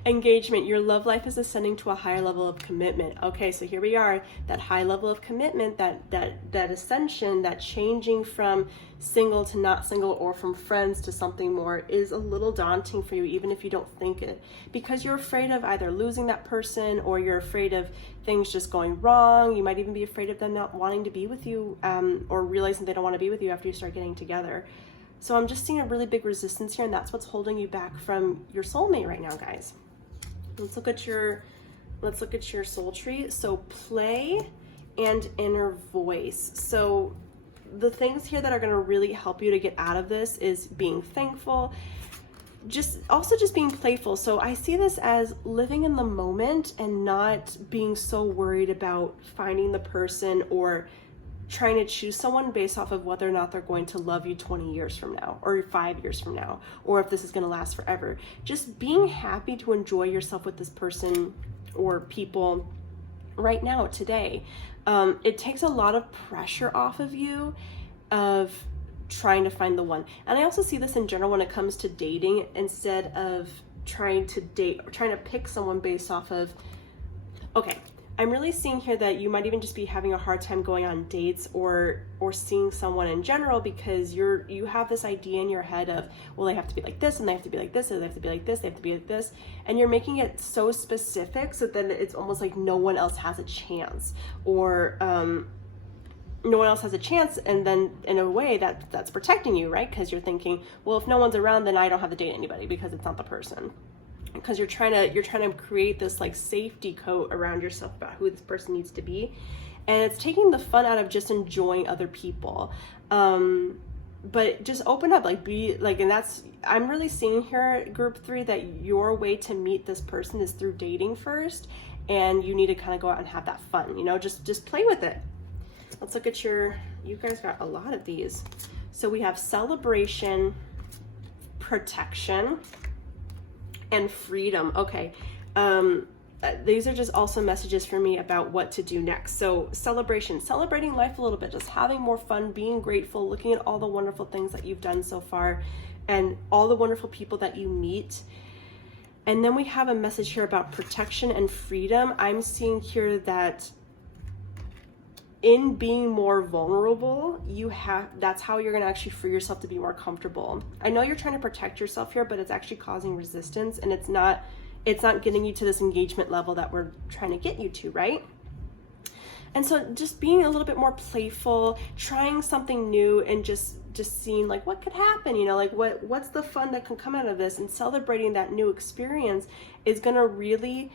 Engagement, your love life is ascending to a higher level of commitment. Okay, so here we are, that high level of commitment, that ascension, that changing from single to not single, or from friends to something more, is a little daunting for you, even if you don't think it, because you're afraid of either losing that person, or you're afraid of things just going wrong. You might even be afraid of them not wanting to be with you, or realizing they don't want to be with you after you start getting together. So I'm just seeing a really big resistance here, and that's what's holding you back from your soulmate right now, guys. Let's look at your soul tree. So play and inner voice. So the things here that are going to really help you to get out of this is being thankful, just being playful. So I see this as living in the moment and not being so worried about finding the person, or trying to choose someone based off of whether or not they're going to love you 20 years from now, or 5 years from now, or if this is going to last forever. Just being happy to enjoy yourself with this person or people right now, today. It takes a lot of pressure off of you of trying to find the one. And I also see this in general when it comes to dating, instead of trying to pick someone based off of, okay, I'm really seeing here that you might even just be having a hard time going on dates, or seeing someone in general, because you have this idea in your head of, well, they have to be like this, and they have to be like this, and they have to be like this, they have to be like this, and you're making it so specific, so then it's almost like no one else has a chance, or no one else has a chance, and then in a way that's protecting you, right? Because you're thinking, well, if no one's around, then I don't have to date anybody because it's not the person. Because you're trying to create this like safety coat around yourself about who this person needs to be, and it's taking the fun out of just enjoying other people. But just open up, like be like, and that's, I'm really seeing here, group 3, that your way to meet this person is through dating first, and you need to kind of go out and have that fun, you know, just play with it. Let's look at you guys got a lot of these. So we have celebration, protection, and freedom. Okay, these are just also messages for me about what to do next. So celebration, celebrating life a little bit, just having more fun, being grateful, looking at all the wonderful things that you've done so far, and all the wonderful people that you meet. And then we have a message here about protection and freedom. I'm seeing here that in being more vulnerable, that's how you're going to actually free yourself to be more comfortable. I know you're trying to protect yourself here, but it's actually causing resistance, and it's not getting you to this engagement level that we're trying to get you to, right? And so just being a little bit more playful, trying something new, and just seeing like what could happen, you know, like what's the fun that can come out of this, and celebrating that new experience is going to really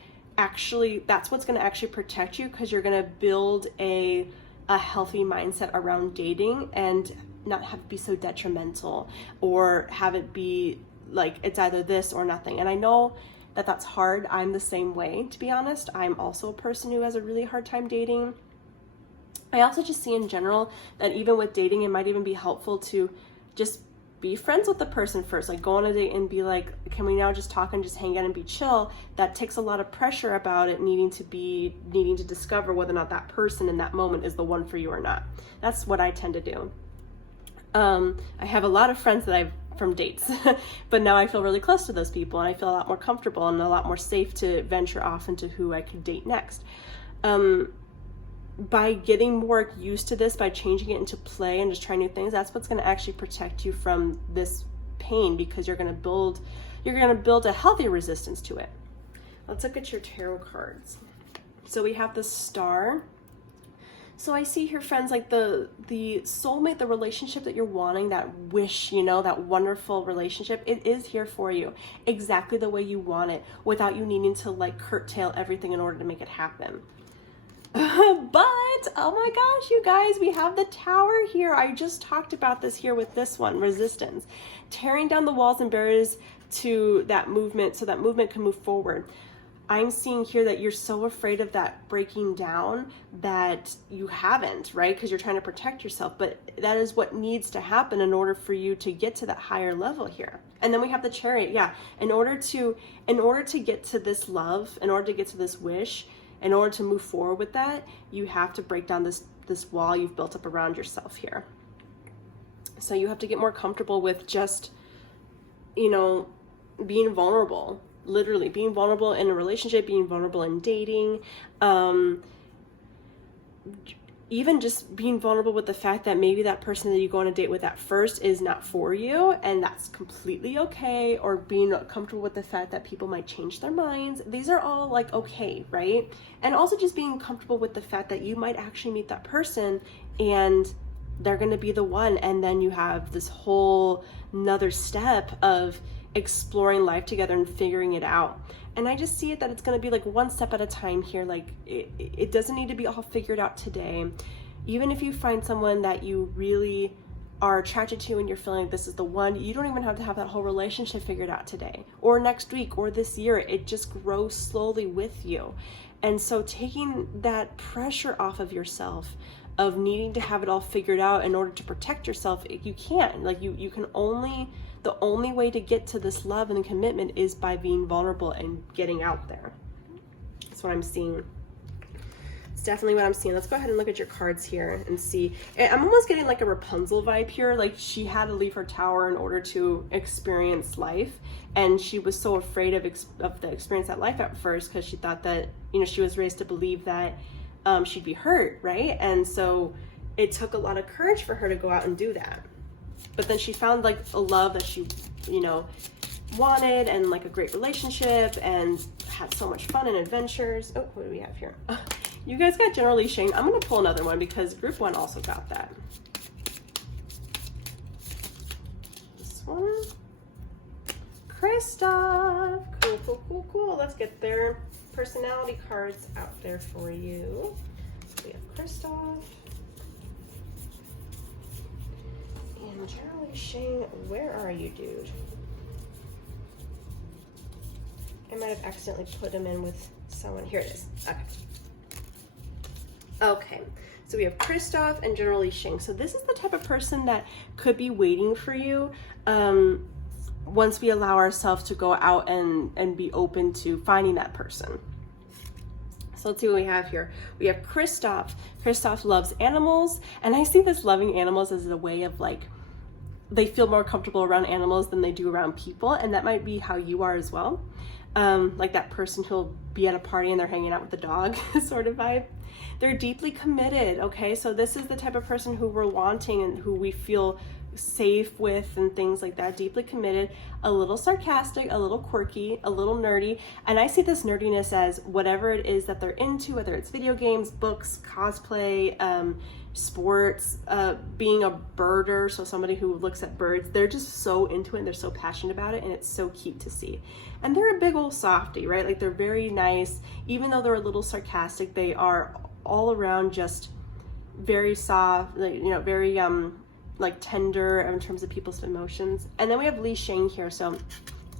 that's what's going to actually protect you, because you're going to build a healthy mindset around dating, and not have it be so detrimental, or have it be like it's either this or nothing. And I know that that's hard. I'm the same way, to be honest. I'm also a person who has a really hard time dating. I also just see in general that even with dating, it might even be helpful to just be friends with the person first, like go on a date and be like, can we now just talk and just hang out and be chill? That takes a lot of pressure about it needing to discover whether or not that person in that moment is the one for you or not. That's what I tend to do. I have a lot of friends that I've from dates, but now I feel really close to those people, and I feel a lot more comfortable and a lot more safe to venture off into who I could date next. By getting more used to this, by changing it into play and just trying new things, that's what's going to actually protect you from this pain, because you're going to build a healthy resistance to it. Let's look at your tarot cards. So we have the Star. So I see here, friends, like the soulmate, the relationship that you're wanting, that wish, you know, that wonderful relationship, it is here for you exactly the way you want it, without you needing to like curtail everything in order to make it happen. But oh my gosh, you guys, we have the Tower here. I just talked about this here with this one, resistance, tearing down the walls and barriers to that movement, so that movement can move forward. I'm seeing here that you're so afraid of that breaking down that you haven't, right? Because you're trying to protect yourself, but that is what needs to happen in order for you to get to that higher level here. And then we have the Chariot. Yeah, in order to get to this love, in order to get to this wish, in order to move forward with that, you have to break down this wall you've built up around yourself here. So you have to get more comfortable with just, you know, being vulnerable. Literally being vulnerable in a relationship, being vulnerable in dating, even just being vulnerable with the fact that maybe that person that you go on a date with at first is not for you, and that's completely okay. Or being comfortable with the fact that people might change their minds. These are all like okay, right? And also just being comfortable with the fact that you might actually meet that person and they're going to be the one, and then you have this whole another step of exploring life together and figuring it out. And I just see it that it's going to be like one step at a time here. Like it doesn't need to be all figured out today. Even if you find someone that you really are attracted to and you're feeling like this is the one, you don't even have to have that whole relationship figured out today or next week or this year. It just grows slowly with you. And so taking that pressure off of yourself of needing to have it all figured out in order to protect yourself, you can't. Like you can only, the only way to get to this love and commitment is by being vulnerable and getting out there. That's what I'm seeing. It's definitely what I'm seeing. Let's go ahead and look at your cards here and see. I'm almost getting like a Rapunzel vibe here. Like she had to leave her tower in order to experience life. And she was so afraid of the experience at life at first because she thought that, you know, she was raised to believe that she'd be hurt, right? And so it took a lot of courage for her to go out and do that. But then she found like a love that she, you know, wanted, and like a great relationship, and had so much fun and adventures. Oh, what do we have here? You guys got General Shane. I'm going to pull another one because group 1 also got that. This one. Kristoff. Cool, cool, cool, cool. Let's get their personality cards out there for you. So we have Kristoff. And General Shane, where are you, dude? I might have accidentally put him in with someone. Here it is. Okay. Okay, so we have Kristoff and General Shing. So this is the type of person that could be waiting for you once we allow ourselves to go out and be open to finding that person. So let's see what we have here. We have Kristoff. Kristoff loves animals, and I see this loving animals as a way of like, they feel more comfortable around animals than they do around people, and that might be how you are as well. Like that person who'll be at a party and they're hanging out with the dog sort of vibe. They're deeply committed, okay? So this is the type of person who we're wanting and who we feel safe with and things like that. Deeply committed, a little sarcastic, a little quirky, a little nerdy. And I see this nerdiness as whatever it is that they're into, whether it's video games, books, cosplay, sports, being a birder, so somebody who looks at birds. They're just so into it and they're so passionate about it, and it's so cute to see. And they're a big old softie, right? Like they're very nice. Even though they're a little sarcastic, they are all around just very soft, like, you know, very like tender in terms of people's emotions. And then we have Li Sheng here. So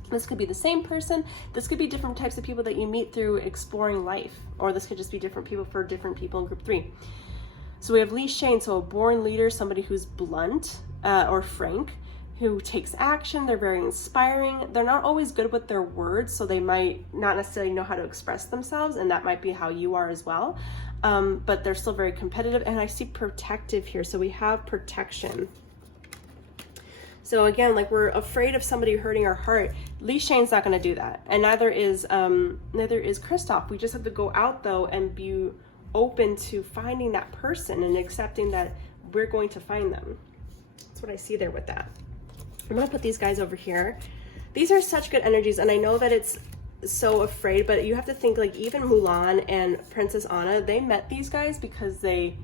this could be the same person. This could be different types of people that you meet through exploring life, or this could just be different people for different people in group 3. So we have Li Sheng, so a born leader, somebody who's blunt or frank, who takes action. They're very inspiring. They're not always good with their words, so they might not necessarily know how to express themselves, and that might be how you are as well. But they're still very competitive, and I see protective here. So we have protection. So again, like we're afraid of somebody hurting our heart. Li Sheng's not going to do that, and neither is Kristoff. We just have to go out though and be open to finding that person and accepting that we're going to find them. That's what I see there with that. I'm going to put these guys over here. These are such good energies, and I know that it's so afraid, but you have to think like even Mulan and Princess Anna, they met these guys because they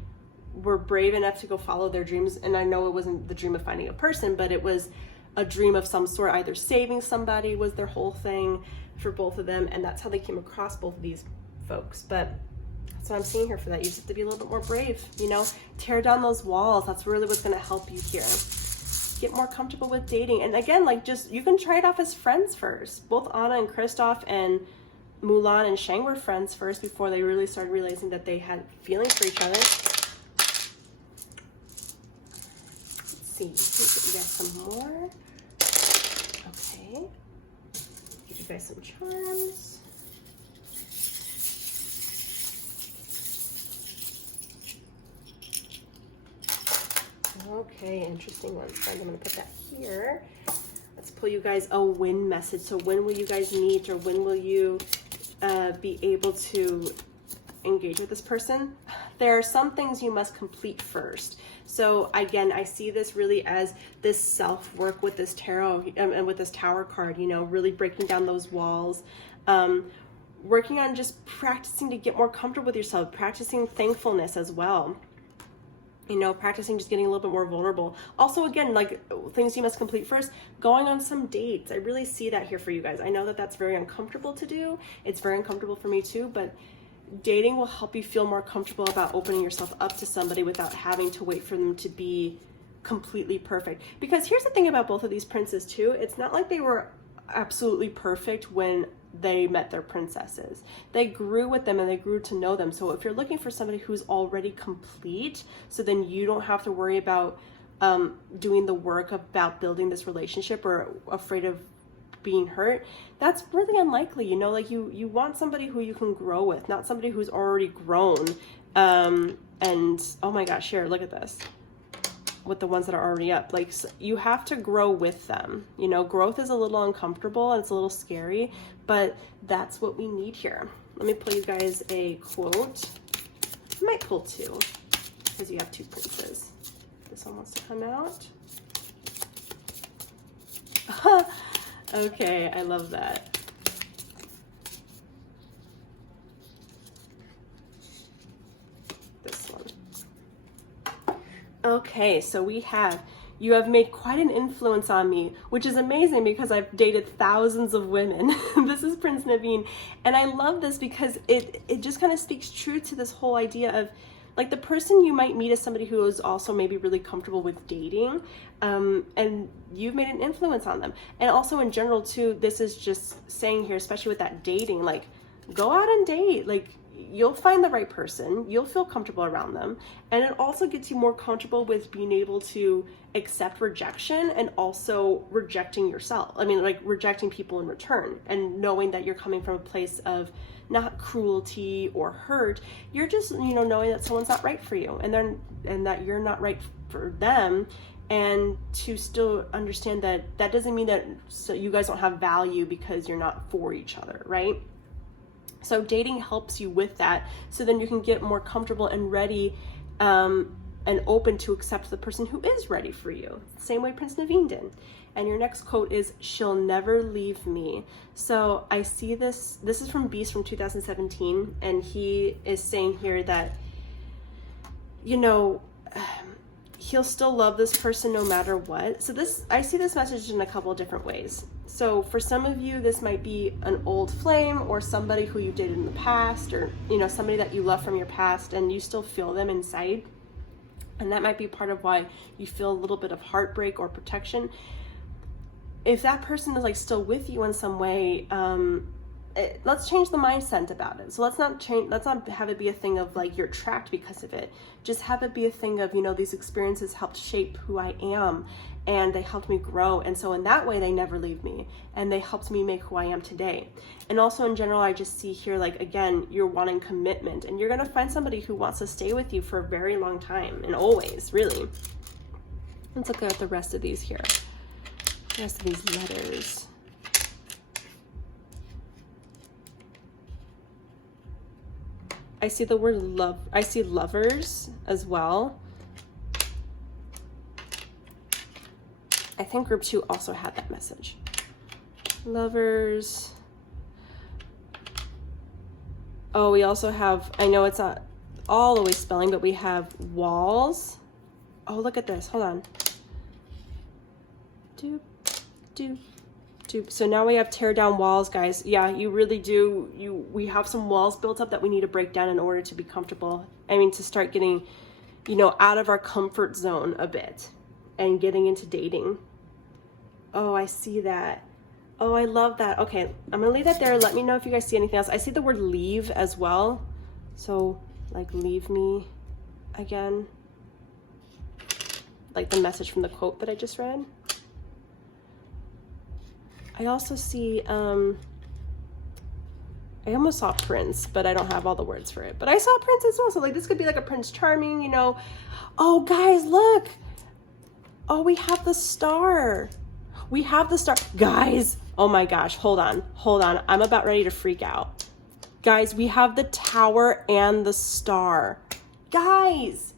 were brave enough to go follow their dreams. And I know it wasn't the dream of finding a person, but it was a dream of some sort. Either saving somebody was their whole thing for both of them, and that's how they came across both of these folks. But that's what I'm seeing here for that. You just have to be a little bit more brave, you know, tear down those walls. That's really what's going to help you here. Get more comfortable with dating. And again, like, just, you can try it off as friends first. Both Anna and Kristoff and Mulan and Shang were friends first before they really started realizing that they had feelings for each other. Let's see, get you guys some more. Okay. Give you guys some charms. Okay, interesting one. I'm going to put that here. Let's pull you guys a win message. So when will you guys meet, or when will you be able to engage with this person? There are some things you must complete first. So again, I see this really as this self-work with this tarot and with this Tower card, you know, really breaking down those walls. Working on just practicing to get more comfortable with yourself, practicing thankfulness as well. You know, practicing just getting a little bit more vulnerable. Also, again, like, things you must complete first, going on some dates. I really see that here for you guys. I know that that's very uncomfortable to do. It's very uncomfortable for me too, but dating will help you feel more comfortable about opening yourself up to somebody without having to wait for them to be completely perfect. Because here's the thing about both of these princes too. It's not like they were absolutely perfect when they met their princesses. They grew with them and they grew to know them. So if you're looking for somebody who's already complete, so then you don't have to worry about doing the work about building this relationship or afraid of being hurt, that's really unlikely. You know, like, you want somebody who you can grow with, not somebody who's already grown. And oh my gosh, here, look at this. With the ones that are already up, like, you have to grow with them. You know, growth is a little uncomfortable and it's a little scary, but that's what we need here. Let me pull you guys a quote. I might pull two because you have two princes. This one wants to come out. Okay, I love that. Okay, so we have, you have made quite an influence on me, which is amazing because I've dated thousands of women. This is Prince Naveen. And I love this because it just kind of speaks true to this whole idea of, like, the person you might meet as somebody who is also maybe really comfortable with dating, and you've made an influence on them. And also in general too, this is just saying here, especially with that dating, like, go out and date. Like, you'll find the right person, you'll feel comfortable around them, and it also gets you more comfortable with being able to accept rejection and also rejecting yourself. I mean, like, rejecting people in return, and knowing that you're coming from a place of not cruelty or hurt. You're just, you know, knowing that someone's not right for you, and that you're not right for them, and to still understand that that doesn't mean that you guys don't have value because you're not for each other, right? So dating helps you with that, so then you can get more comfortable and ready and open to accept the person who is ready for you. Same way Prince Naveen did. And your next quote is, "She'll never leave me." So I see this is from Beast from 2017, and he is saying here that, you know, he'll still love this person no matter what. So I see this message in a couple of different ways. So for some of you, this might be an old flame or somebody who you dated in the past, or, you know, somebody that you love from your past and you still feel them inside. And that might be part of why you feel a little bit of heartbreak or protection. If that person is, like, still with you in some way, let's change the mindset about it. So let's not have it be a thing of, like, you're trapped because of it. Just have it be a thing of, you know, these experiences helped shape who I am, and they helped me grow. And so in that way, they never leave me, and they helped me make who I am today. And also in general, I just see here, like, again, you're wanting commitment, and you're going to find somebody who wants to stay with you for a very long time, and always, really. Let's look at the rest of these here. The rest of these letters. I see the word love. I see lovers as well. I think group 2 also had that message. Lovers. Oh, we also have, I know it's not, all the way spelling, but we have walls. Oh, look at this. Hold on. Doop, doop, doop. So now we have tear down walls, guys. Yeah, you really do. We have some walls built up that we need to break down in order to be comfortable. I mean, to start getting, you know, out of our comfort zone a bit and getting into dating. Oh, I see that. Oh, I love that. Okay, I'm gonna leave that there. Let me know if you guys see anything else. I see the word leave as well. So like, leave me again. Like the message from the quote that I just read. I also see, I almost saw prince, but I don't have all the words for it. But I saw prince as well. So like, this could be like a Prince Charming, you know. Oh, guys, look. Oh, we have the star. We have the star. Guys, oh my gosh, hold on. I'm about ready to freak out. Guys, we have the tower and the star. Guys,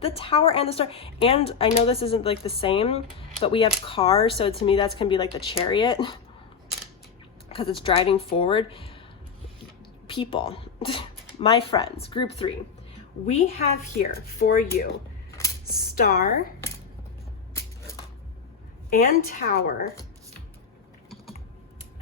the tower and the star. And I know this isn't like the same, but we have car. So to me, that's gonna be like the chariot because it's driving forward. People, my friends, group 3, we have here for you star and tower,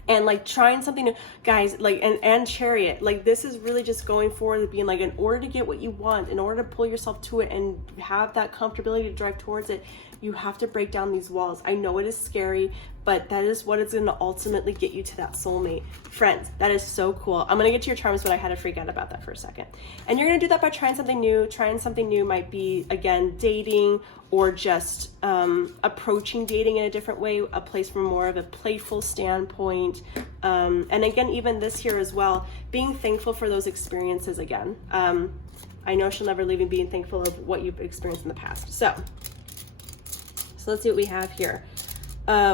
and like trying something new, guys, like, and chariot. Like, this is really just going forward and being like, in order to get what you want, in order to pull yourself to it and have that comfortability to drive towards it, you have to break down these walls. I know it is scary, but that is what is going to ultimately get you to that soulmate. Friends, that is so cool. I'm going to get to your charms, but I had to freak out about that for a second. And you're going to do that by trying something new. Trying something new might be, again, dating, or just approaching dating in a different way, a place from more of a playful standpoint. And again, even this here as well, being thankful for those experiences again. I know she'll never leave, and being thankful of what you've experienced in the past. So let's see what we have here.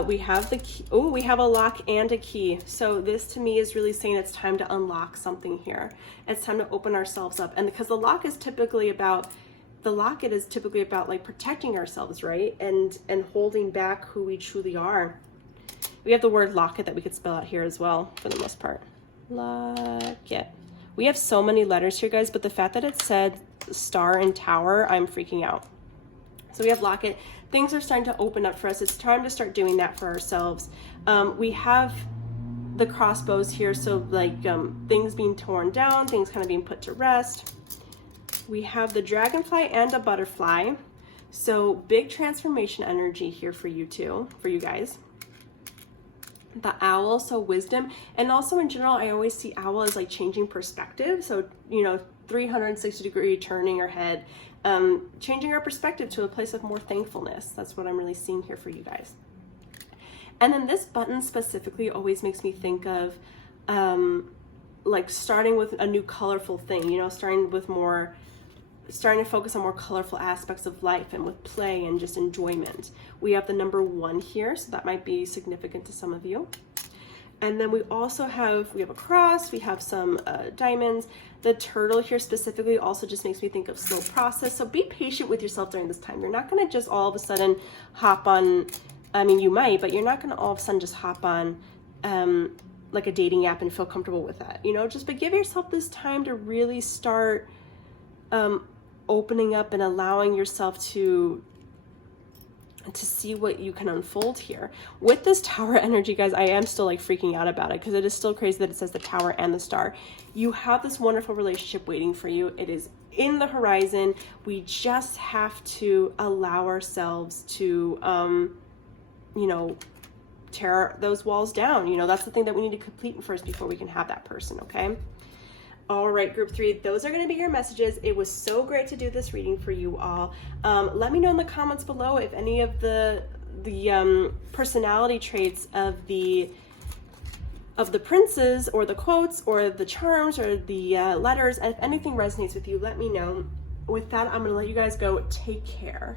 We have the key. Oh, we have a lock and a key. So this to me is really saying it's time to unlock something here. It's time to open ourselves up. And because the locket is typically about like protecting ourselves, right? And holding back who we truly are. We have the word locket that we could spell out here as well for the most part. Locket. We have so many letters here, guys, but the fact that it said star and tower, I'm freaking out. So we have locket. Things are starting to open up for us. It's time to start doing that for ourselves. We have the crossbows here. So like things being torn down, things kind of being put to rest. We have the dragonfly and a butterfly. So big transformation energy here for you too, for you guys. The owl, so wisdom. And also in general, I always see owl as like changing perspective. So, you know, 360-degree turning our head, changing our perspective to a place of more thankfulness. That's what I'm really seeing here for you guys. And then this button specifically always makes me think of like starting with a new colorful thing, you know, starting to focus on more colorful aspects of life and with play and just enjoyment. We have the number 1 here, so that might be significant to some of you. And then we also have a cross, we have some diamonds. The turtle here specifically also just makes me think of slow process. So be patient with yourself during this time. You're not gonna just all of a sudden hop on, I mean, you might, but you're not gonna all of a sudden just hop on like a dating app and feel comfortable with that. You know, but give yourself this time to really start opening up and allowing yourself to see what you can unfold here. With this tower energy, guys, I am still like freaking out about it because it is still crazy that it says the tower and the star. You have this wonderful relationship waiting for you. It is in the horizon. We just have to allow ourselves to, you know, tear those walls down. You know, that's the thing that we need to complete first before we can have that person, okay? All right, group 3, those are going to be your messages. It was so great to do this reading for you all. Let me know in the comments below if any of the personality traits of the princes or the quotes or the charms or the letters, and if anything resonates with you, let me know. With that, I'm going to let you guys go. Take care.